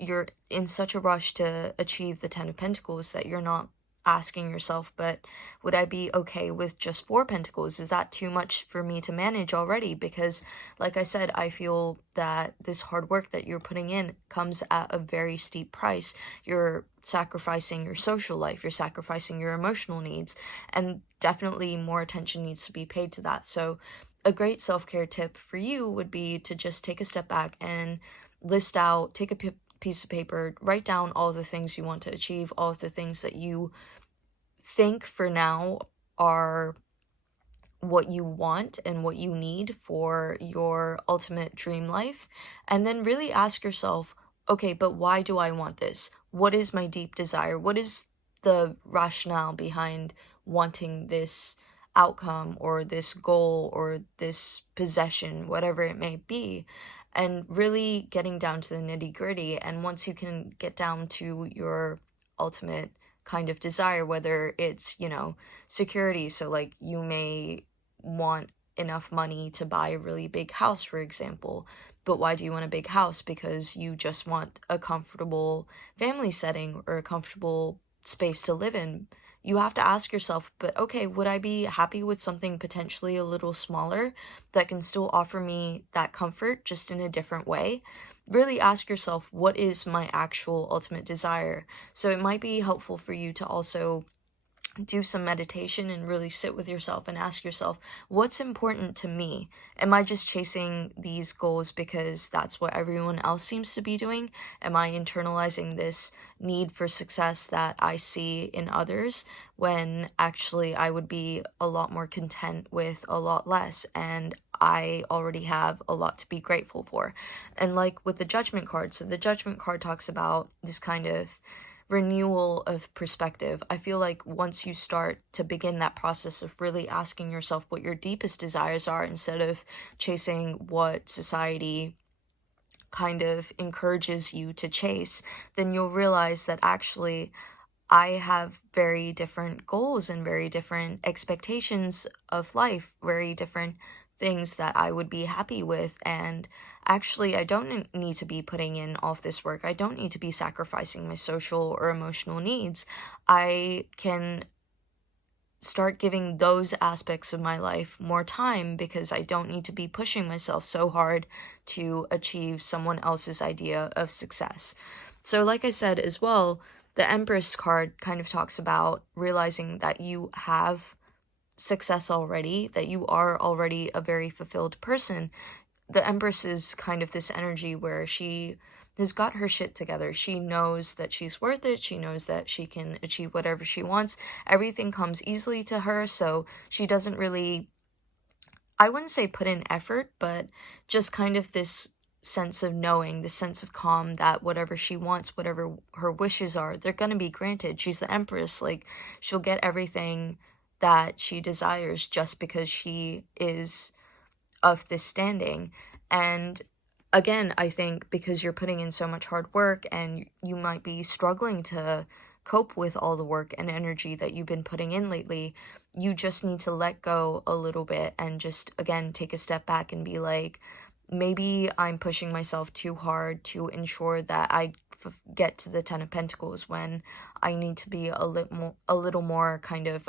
you're in such a rush to achieve the 10 of Pentacles that you're not asking yourself, but would I be okay with just 4 pentacles? Is that too much for me to manage already? Because like I said, I feel that this hard work that you're putting in comes at a very steep price. You're sacrificing your social life, you're sacrificing your emotional needs, and definitely more attention needs to be paid to that. So a great self-care tip for you would be to just take a step back and take a piece of paper, write down all the things you want to achieve, all of the things that you think for now are what you want and what you need for your ultimate dream life, and then really ask yourself, okay, but why do I want this? What is my deep desire? What is the rationale behind wanting this outcome or this goal or this possession, whatever it may be? and really getting down to the nitty-gritty. And once you can get down to your ultimate kind of desire, whether it's, security, so like you may want enough money to buy a really big house, for example. But why do you want a big house? Because you just want a comfortable family setting or a comfortable space to live in. You have to ask yourself, but okay, would I be happy with something potentially a little smaller that can still offer me that comfort just in a different way? Really ask yourself, what is my actual ultimate desire? So it might be helpful for you to also do some meditation and really sit with yourself and ask yourself, what's important to me? Am I just chasing these goals because that's what everyone else seems to be doing? Am I internalizing this need for success that I see in others when actually I would be a lot more content with a lot less, and I already have a lot to be grateful for? And like with the judgment card, so the judgment card talks about this kind of renewal of perspective. I feel like once you start to begin that process of really asking yourself what your deepest desires are, instead of chasing what society kind of encourages you to chase, then you'll realize that actually I have very different goals and very different expectations of life, very different things that I would be happy with. And actually, I don't need to be putting in all of this work. I don't need to be sacrificing my social or emotional needs. I can start giving those aspects of my life more time because I don't need to be pushing myself so hard to achieve someone else's idea of success. So like I said as well, the Empress card kind of talks about realizing that you have success already, that you are already a very fulfilled person. The Empress is kind of this energy where she has got her shit together. She knows that she's worth it. She knows that she can achieve whatever she wants. Everything comes easily to her, so she doesn't really, I wouldn't say put in effort, but just kind of this sense of knowing, this sense of calm that whatever she wants, whatever her wishes are, they're going to be granted. She's the Empress. Like, she'll get everything that she desires just because she is of this standing. And again, I think because you're putting in so much hard work and you might be struggling to cope with all the work and energy that you've been putting in lately, you just need to let go a little bit and just, again, take a step back and be like, maybe I'm pushing myself too hard to ensure that I get to the Ten of Pentacles when I need to be a little more kind of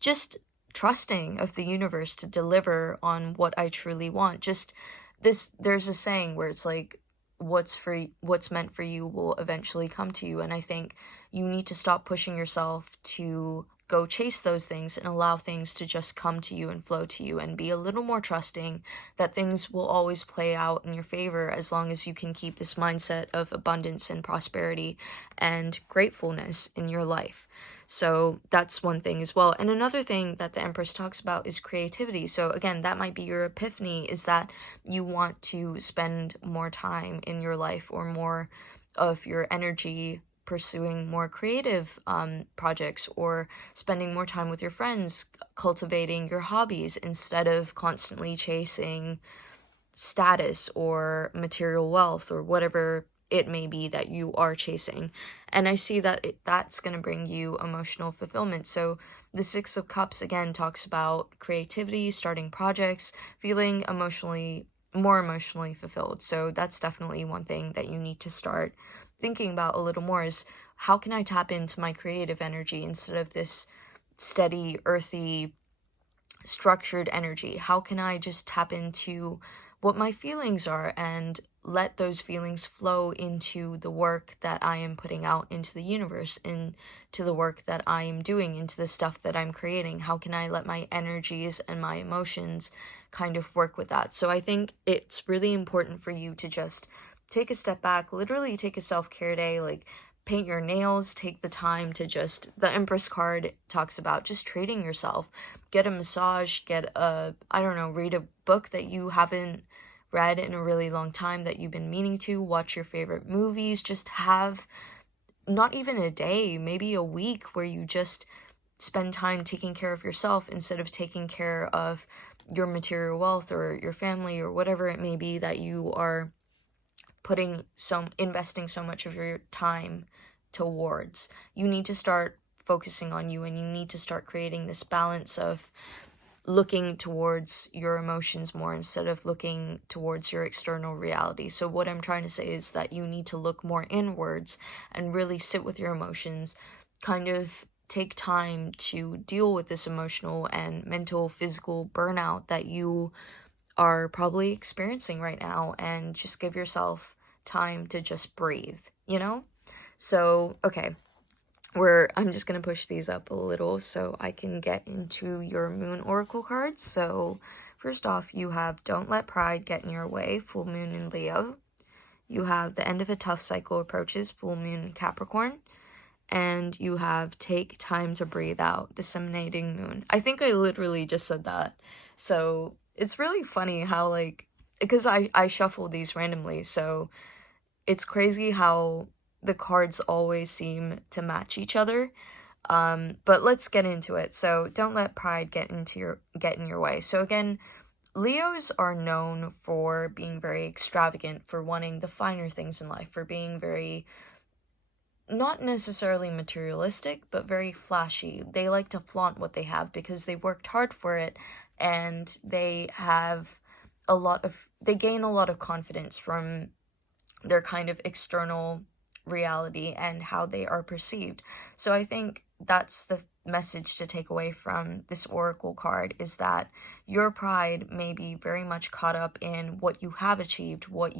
just trusting of the universe to deliver on what I truly want. Just this, there's a saying where it's like, what's meant for you will eventually come to you. And I think you need to stop pushing yourself to go chase those things and allow things to just come to you and flow to you, and be a little more trusting that things will always play out in your favor as long as you can keep this mindset of abundance and prosperity and gratefulness in your life. So that's one thing as well. And another thing that the Empress talks about is creativity. So again, that might be your epiphany, is that you want to spend more time in your life or more of your energy pursuing more creative projects, or spending more time with your friends, cultivating your hobbies instead of constantly chasing status or material wealth or whatever it may be that you are chasing. And I see that that's going to bring you emotional fulfillment. So the Six of Cups again talks about creativity, starting projects, feeling more emotionally fulfilled. So that's definitely one thing that you need to start thinking about a little more, is how can I tap into my creative energy instead of this steady, earthy, structured energy? How can I just tap into what my feelings are and let those feelings flow into the work that I am putting out into the universe, into the work that I am doing, into the stuff that I'm creating? How can I let my energies and my emotions kind of work with that? So I think it's really important for you to just take a step back, literally take a self-care day, like paint your nails, take the time to just, the Empress card talks about just treating yourself, get a massage, read a book that you haven't read in a really long time that you've been meaning to, watch your favorite movies, just have not even a day, maybe a week where you just spend time taking care of yourself instead of taking care of your material wealth or your family or whatever it may be that you are investing so much of your time towards. You need to start focusing on you, and you need to start creating this balance of looking towards your emotions more instead of looking towards your external reality. So what I'm trying to say is that you need to look more inwards and really sit with your emotions, kind of take time to deal with this emotional and mental, physical burnout that you are probably experiencing right now, and just give yourself time to just breathe, you know? So, okay, I'm just gonna push these up a little so I can get into your moon oracle cards. So, first off, you have Don't Let Pride Get in Your Way, full moon in Leo. You have The End of a Tough Cycle Approaches, full moon in Capricorn. And you have Take Time to Breathe Out, disseminating moon. I think I literally just said that. So, it's really funny how, like, because I shuffle these randomly, so it's crazy how the cards always seem to match each other. But let's get into it. So don't let pride get in your way. So again, Leos are known for being very extravagant, for wanting the finer things in life, for being very, not necessarily materialistic, but very flashy. They like to flaunt what they have because they worked hard for it, and they gain a lot of confidence from their kind of external reality and how they are perceived. So I think that's the message to take away from this oracle card, is that your pride may be very much caught up in what you have achieved, what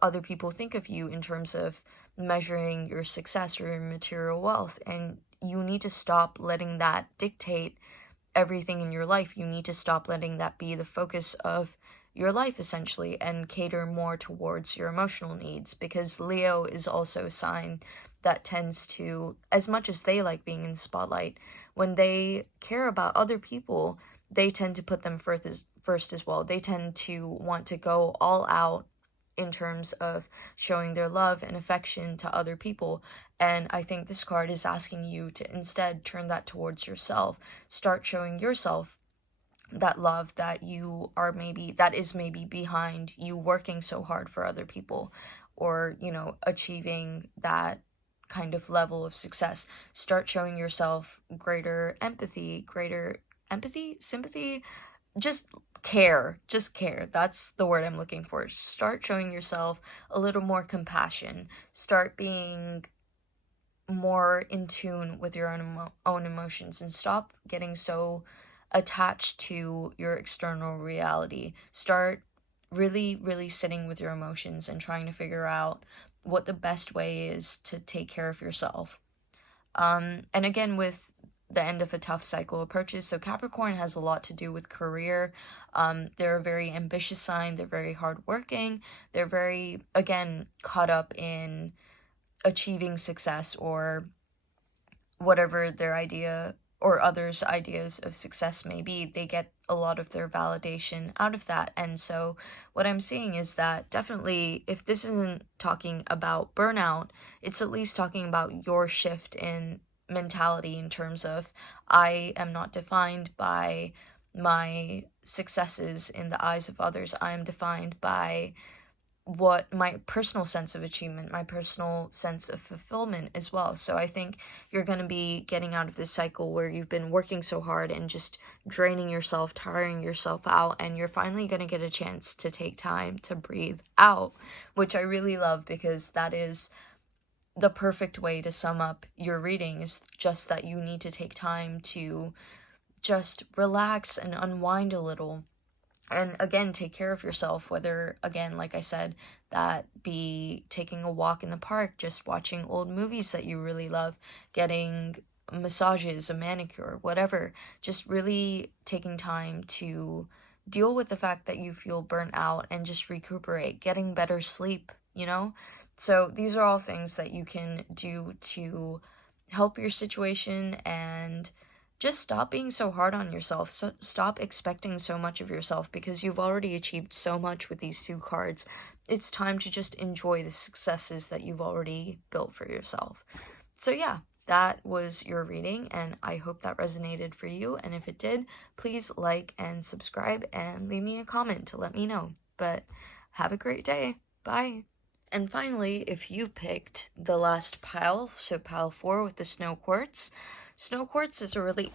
other people think of you in terms of measuring your success or your material wealth, and you need to stop letting that dictate everything in your life. You need to stop letting that be the focus of your life, essentially, and cater more towards your emotional needs, because Leo is also a sign that tends to, as much as they like being in the spotlight, when they care about other people, they tend to put them first as well. They tend to want to go all out in terms of showing their love and affection to other people. And I think this card is asking you to instead turn that towards yourself. Start showing yourself that love that is maybe behind you working so hard for other people, or, achieving that kind of level of success. Start showing yourself greater empathy, sympathy, just care. That's the word I'm looking for. Start showing yourself a little more compassion. Start being more in tune with your own emotions, and stop getting so attached to your external reality. Start really, really sitting with your emotions and trying to figure out what the best way is to take care of yourself. And again, with the end of a tough cycle approaches, so Capricorn has a lot to do with career. They're a very ambitious sign. They're very hardworking. They're very, again, caught up in achieving success, or whatever their idea or others' ideas of success may be. They get a lot of their validation out of that. And so what I'm seeing is that definitely, if this isn't talking about burnout, it's at least talking about your shift in mentality in terms of, I am not defined by my successes in the eyes of others. I am defined by what my personal sense of achievement, my personal sense of fulfillment as well. So I think you're going to be getting out of this cycle where you've been working so hard and just draining yourself, tiring yourself out, and you're finally going to get a chance to take time to breathe out, which I really love, because that is the perfect way to sum up your reading, is just that you need to take time to just relax and unwind a little. And again, take care of yourself, whether, again, like I said, that be taking a walk in the park, just watching old movies that you really love, getting massages, a manicure, whatever. Just really taking time to deal with the fact that you feel burnt out and just recuperate, getting better sleep, So these are all things that you can do to help your situation, and just stop being so hard on yourself. Stop expecting so much of yourself, because you've already achieved so much with these two cards. It's time to just enjoy the successes that you've already built for yourself. So yeah, that was your reading, and I hope that resonated for you. And if it did, please like and subscribe and leave me a comment to let me know. But have a great day. Bye. And finally, if you picked the last pile, so pile 4 with the snow quartz, snow quartz is a really,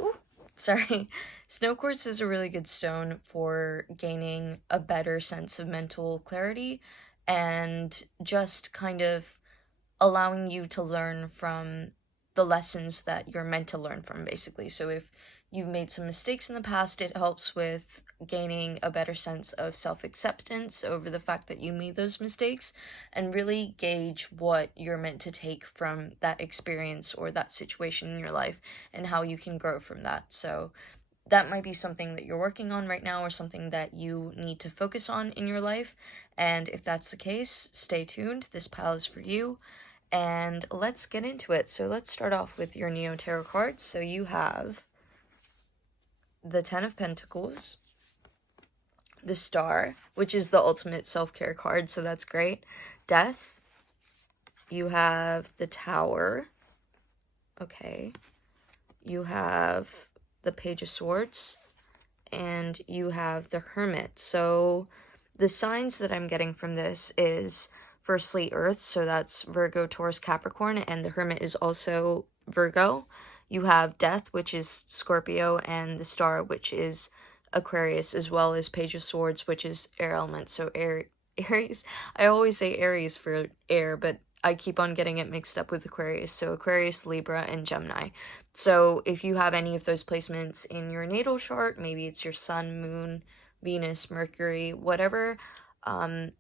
snow quartz is a really good stone for gaining a better sense of mental clarity and just kind of allowing you to learn from the lessons that you're meant to learn from, basically. So if you've made some mistakes in the past, it helps with gaining a better sense of self-acceptance over the fact that you made those mistakes, and really gauge what you're meant to take from that experience or that situation in your life and how you can grow from that. So that might be something that you're working on right now, or something that you need to focus on in your life. And if that's the case, stay tuned. This pile is for you. And let's get into it. So let's start off with your Neo Tarot cards. So you have the Ten of Pentacles, the Star, which is the ultimate self-care card, so that's great. Death. You have the Tower. Okay. You have the Page of Swords. And you have the Hermit. So the signs that I'm getting from this is, firstly, Earth, so that's Virgo, Taurus, Capricorn, and the Hermit is also Virgo. You have Death, which is Scorpio, and the Star, which is Aquarius, as well as Page of Swords, which is air element. So Aries, I always say Aries for air, but I keep on getting it mixed up with Aquarius. So Aquarius, Libra, and Gemini. So if you have any of those placements in your natal chart, maybe it's your Sun, Moon, Venus, Mercury, whatever,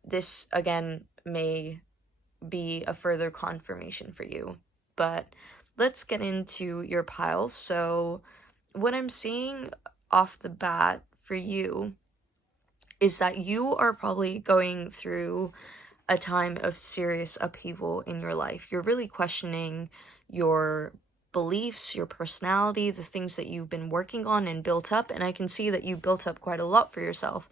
this, again, may be a further confirmation for you. But let's get into your pile. So what I'm seeing off the bat for you is that you are probably going through a time of serious upheaval in your life. You're really questioning your beliefs, your personality, the things that you've been working on and built up, and I can see that you built up quite a lot for yourself.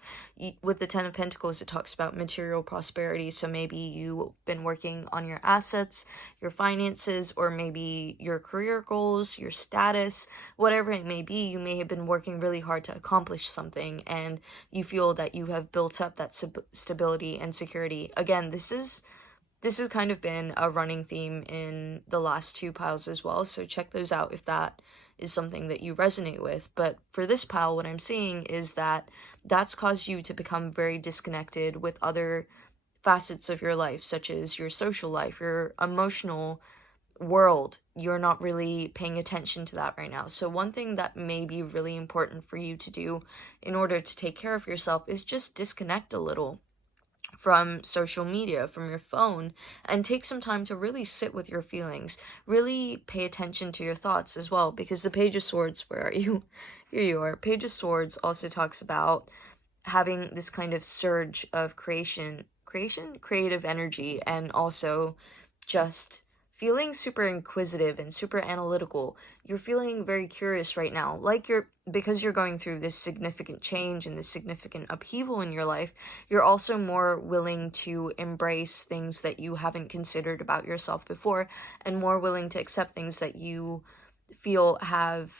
With the Ten of Pentacles, it talks about material prosperity, so maybe you've been working on your assets, your finances, or maybe your career goals, your status, whatever it may be. You may have been working really hard to accomplish something, and you feel that you have built up that stability and security. Again, this has kind of been a running theme in the last two piles as well, so check those out if that is something that you resonate with. But for this pile, what I'm seeing is that that's caused you to become very disconnected with other facets of your life, such as your social life, your emotional world. You're not really paying attention to that right now. So one thing that may be really important for you to do in order to take care of yourself is just disconnect a little from social media, from your phone, and take some time to really sit with your feelings. Really pay attention to your thoughts as well, because the Page of Swords, where are you? Here you are. Page of Swords also talks about having this kind of surge of creative energy, and also just feeling super inquisitive and super analytical. You're feeling very curious right now, because you're going through this significant change and this significant upheaval in your life. You're also more willing to embrace things that you haven't considered about yourself before, and more willing to accept things that you feel have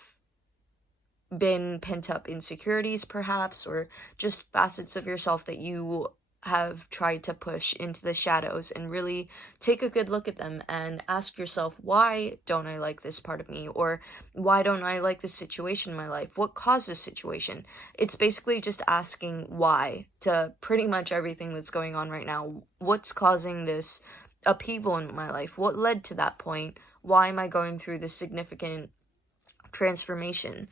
been pent up insecurities, perhaps, or just facets of yourself that you have tried to push into the shadows. And really take a good look at them and ask yourself, why don't I like this part of me? Or why don't I like this situation in my life? What caused this situation? It's basically just asking why to pretty much everything that's going on right now. What's causing this upheaval in my life? What led to that point? Why am I going through this significant transformation?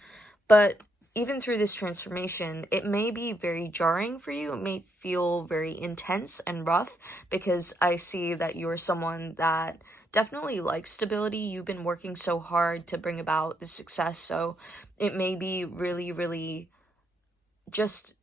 But even through this transformation, it may be very jarring for you. It may feel very intense and rough, because I see that you're someone that definitely likes stability. You've been working so hard to bring about the success, so it may be really, really just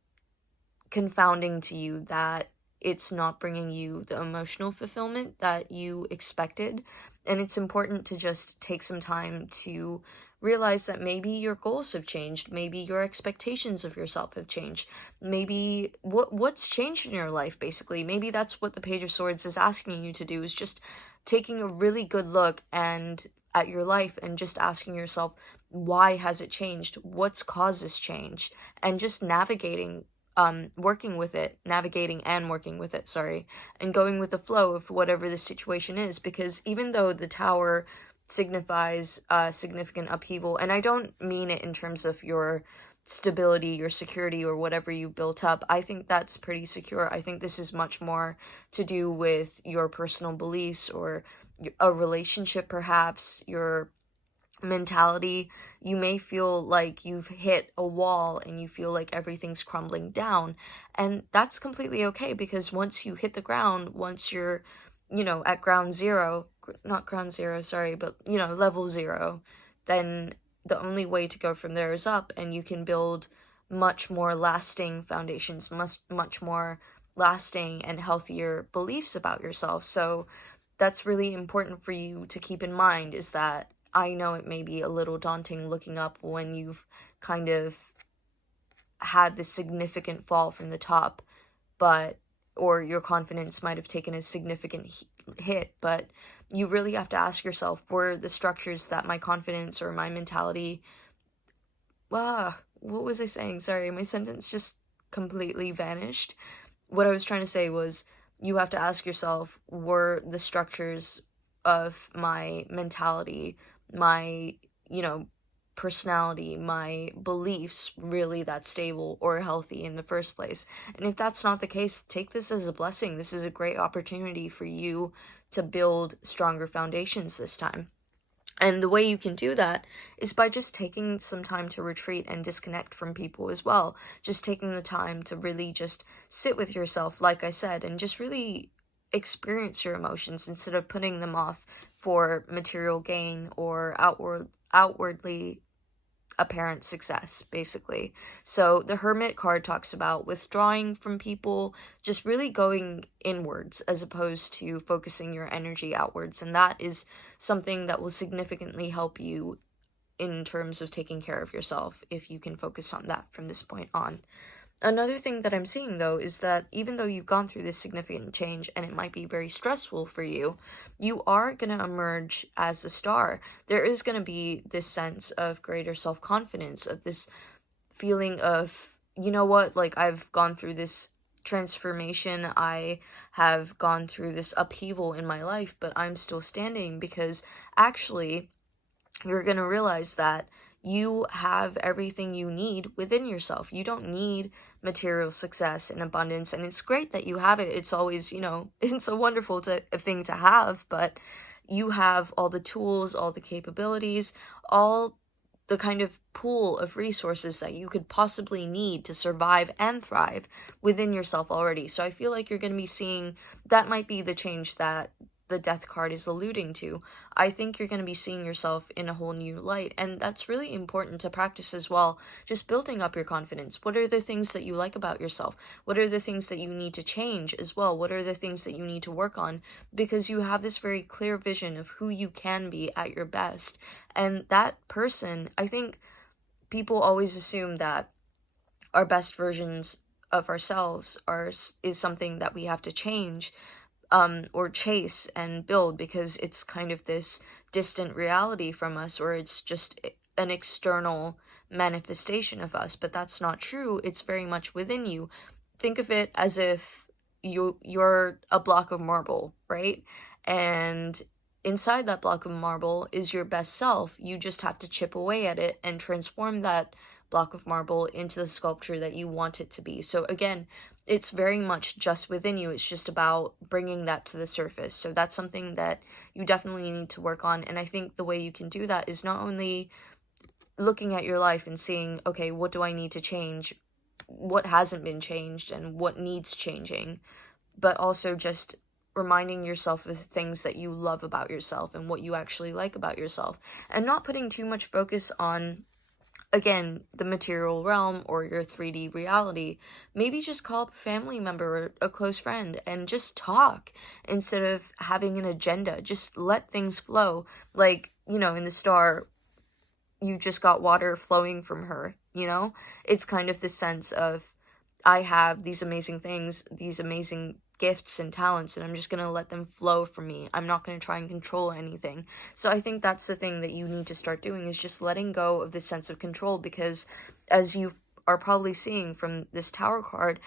confounding to you that it's not bringing you the emotional fulfillment that you expected. And it's important to just take some time to realize that maybe your goals have changed, maybe your expectations of yourself have changed, maybe what's changed in your life, basically. Maybe that's what the Page of Swords is asking you to do, is just taking a really good look and at your life and just asking yourself, why has it changed? What's caused this change? And just navigating, working with it, navigating and working with it, sorry, and going with the flow of whatever the situation is. Because even though the tower signifies significant upheaval, and I don't mean it in terms of your stability, your security, or whatever you built up, I think that's pretty secure. I think this is much more to do with your personal beliefs or a relationship, perhaps, your mentality. You may feel like you've hit a wall and you feel like everything's crumbling down, and that's completely okay, because once you hit the ground, once you're, at ground zero, not ground zero, sorry, but, level zero, then the only way to go from there is up, and you can build much more lasting foundations, much more lasting and healthier beliefs about yourself. So that's really important for you to keep in mind, is that I know it may be a little daunting looking up when you've kind of had this significant fall from the top, or your confidence might have taken a significant hit, but you really have to ask yourself, were the structures that my confidence or my mentality, what was I saying? Sorry, my sentence just completely vanished. What I was trying to say was, you have to ask yourself, were the structures of my mentality, my, personality, my beliefs really that stable or healthy in the first place? And if that's not the case, take this as a blessing. This is a great opportunity for you to build stronger foundations this time. And the way you can do that is by just taking some time to retreat and disconnect from people as well. Just taking the time to really just sit with yourself, like I said, and just really experience your emotions instead of putting them off for material gain or outwardly apparent success, basically. So the Hermit card talks about withdrawing from people, just really going inwards as opposed to focusing your energy outwards, and that is something that will significantly help you in terms of taking care of yourself if you can focus on that from this point on. Another thing that I'm seeing, though, is that even though you've gone through this significant change and it might be very stressful for you, you are going to emerge as a star. There is going to be this sense of greater self-confidence, of this feeling of, you know what, like, I've gone through this transformation, I have gone through this upheaval in my life, but I'm still standing, because actually you're going to realize that you have everything you need within yourself. You don't need material success and abundance, and it's great that you have it. It's always, it's a wonderful thing to have, but you have all the tools, all the capabilities, all the kind of pool of resources that you could possibly need to survive and thrive within yourself already. So I feel like you're going to be seeing, that might be the change that the Death card is alluding to. I think you're going to be seeing yourself in a whole new light, and that's really important to practice as well. Just building up your confidence. What are the things that you like about yourself? What are the things that you need to change as well? What are the things that you need to work on? Because you have this very clear vision of who you can be at your best. And that person, I think people always assume that our best versions of ourselves is something that we have to change, or chase and build, because it's kind of this distant reality from us, or it's just an external manifestation of us. But that's not true. It's very much within you. Think of it as if you're a block of marble, right? And inside that block of marble is your best self. You just have to chip away at it and transform that block of marble into the sculpture that you want it to be. So again, it's very much just within you. It's just about bringing that to the surface. So that's something that you definitely need to work on. And I think the way you can do that is not only looking at your life and seeing, okay, what do I need to change? What hasn't been changed and what needs changing? But also just reminding yourself of the things that you love about yourself and what you actually like about yourself. And not putting too much focus on, again, the material realm or your 3D reality. Maybe just call up a family member or a close friend and just talk instead of having an agenda. Just let things flow. Like, in the star, you just got water flowing from her, It's kind of the sense of, I have these amazing things, these amazing gifts and talents, and I'm just going to let them flow from me. I'm not going to try and control anything. So I think that's the thing that you need to start doing, is just letting go of this sense of control, because as you are probably seeing from this Tower card,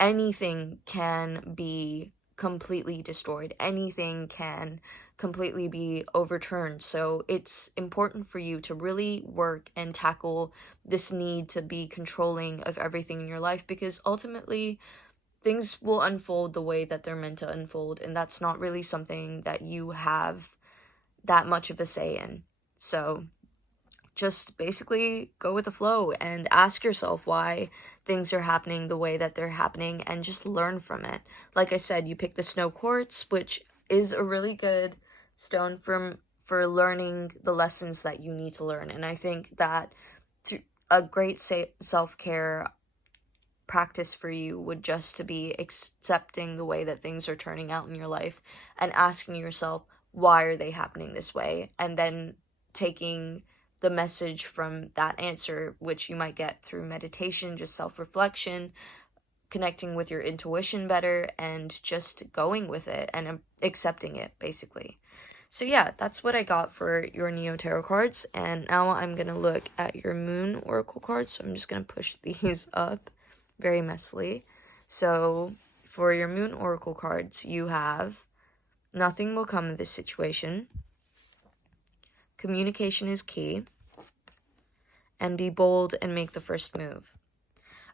anything can be completely destroyed. Anything can completely be overturned. So it's important for you to really work and tackle this need to be controlling of everything in your life, because ultimately things will unfold the way that they're meant to unfold, and that's not really something that you have that much of a say in. So just basically go with the flow and ask yourself why things are happening the way that they're happening, and just learn from it. Like I said, you pick the snow quartz, which is a really good stone for learning the lessons that you need to learn. And I think that a great self-care practice for you would just to be accepting the way that things are turning out in your life, and asking yourself, why are they happening this way? And then taking the message from that answer, which you might get through meditation, just self-reflection, connecting with your intuition better, and just going with it and accepting it, basically. So yeah, that's what I got for your Neo Tarot cards, and now I'm going to look at your Moon Oracle cards. So I'm just going to push these up very messily. So for your Moon Oracle cards, you have nothing will come of this situation, communication is key, and be bold and make the first move.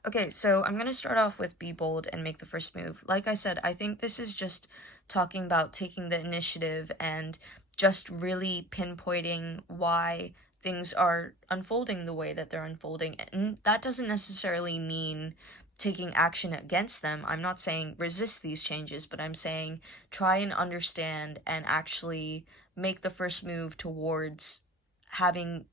Okay, so I'm going to start off with be bold and make the first move. Like I said, I think this is just talking about taking the initiative and just really pinpointing why things are unfolding the way that they're unfolding. And that doesn't necessarily mean taking action against them. I'm not saying resist these changes, but I'm saying try and understand and actually make the first move towards having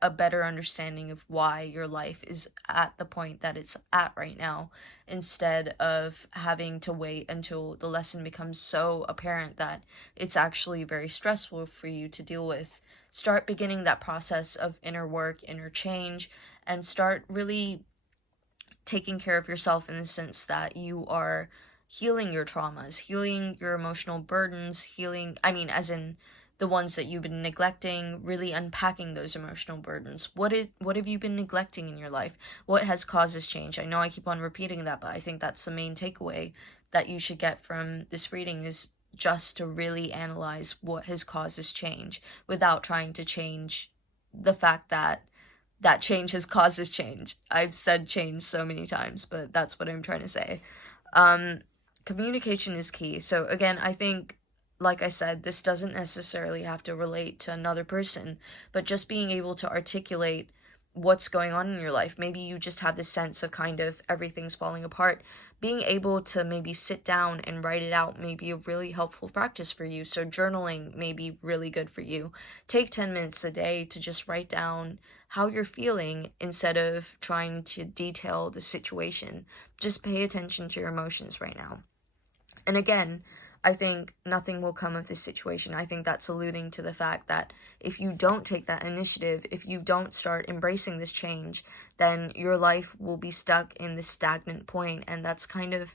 a better understanding of why your life is at the point that it's at right now, instead of having to wait until the lesson becomes so apparent that it's actually very stressful for you to deal with. Start beginning that process of inner work, inner change, and start really taking care of yourself in the sense that you are healing your traumas, healing your emotional burdens, as in the ones that you've been neglecting, really unpacking those emotional burdens. What have you been neglecting in your life? What has caused this change? I know I keep on repeating that, but I think that's the main takeaway that you should get from this reading, is just to really analyze what has caused this change without trying to change the fact that that change has caused this change. I've said change so many times, but that's what I'm trying to say. Communication is key. So again, I think, like I said, this doesn't necessarily have to relate to another person, but just being able to articulate what's going on in your life. Maybe you just have this sense of kind of everything's falling apart. Being able to maybe sit down and write it out may be a really helpful practice for you. So journaling may be really good for you. Take 10 minutes a day to just write down how you're feeling instead of trying to detail the situation. Just pay attention to your emotions right now. And again, I think nothing will come of this situation. I think that's alluding to the fact that if you don't take that initiative, if you don't start embracing this change, then your life will be stuck in this stagnant point, and that's kind of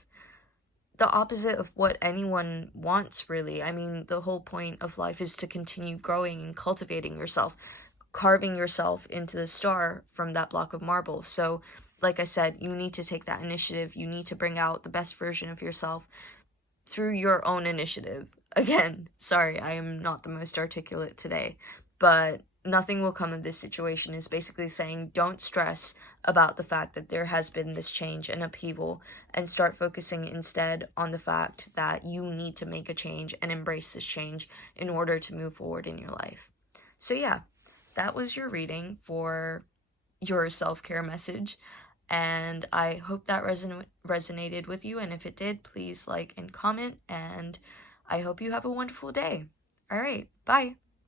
the opposite of what anyone wants, really. I mean, the whole point of life is to continue growing and cultivating yourself, carving yourself into the star from that block of marble. So, like I said, you need to take that initiative. You need to bring out the best version of yourself through your own initiative. Again, sorry, I am not the most articulate today, but nothing will come of this situation is basically saying don't stress about the fact that there has been this change and upheaval, and start focusing instead on the fact that you need to make a change and embrace this change in order to move forward in your life. So yeah, that was your reading for your self-care message. And I hope that resonated with you. And if it did, please like and comment. And I hope you have a wonderful day. All right, bye.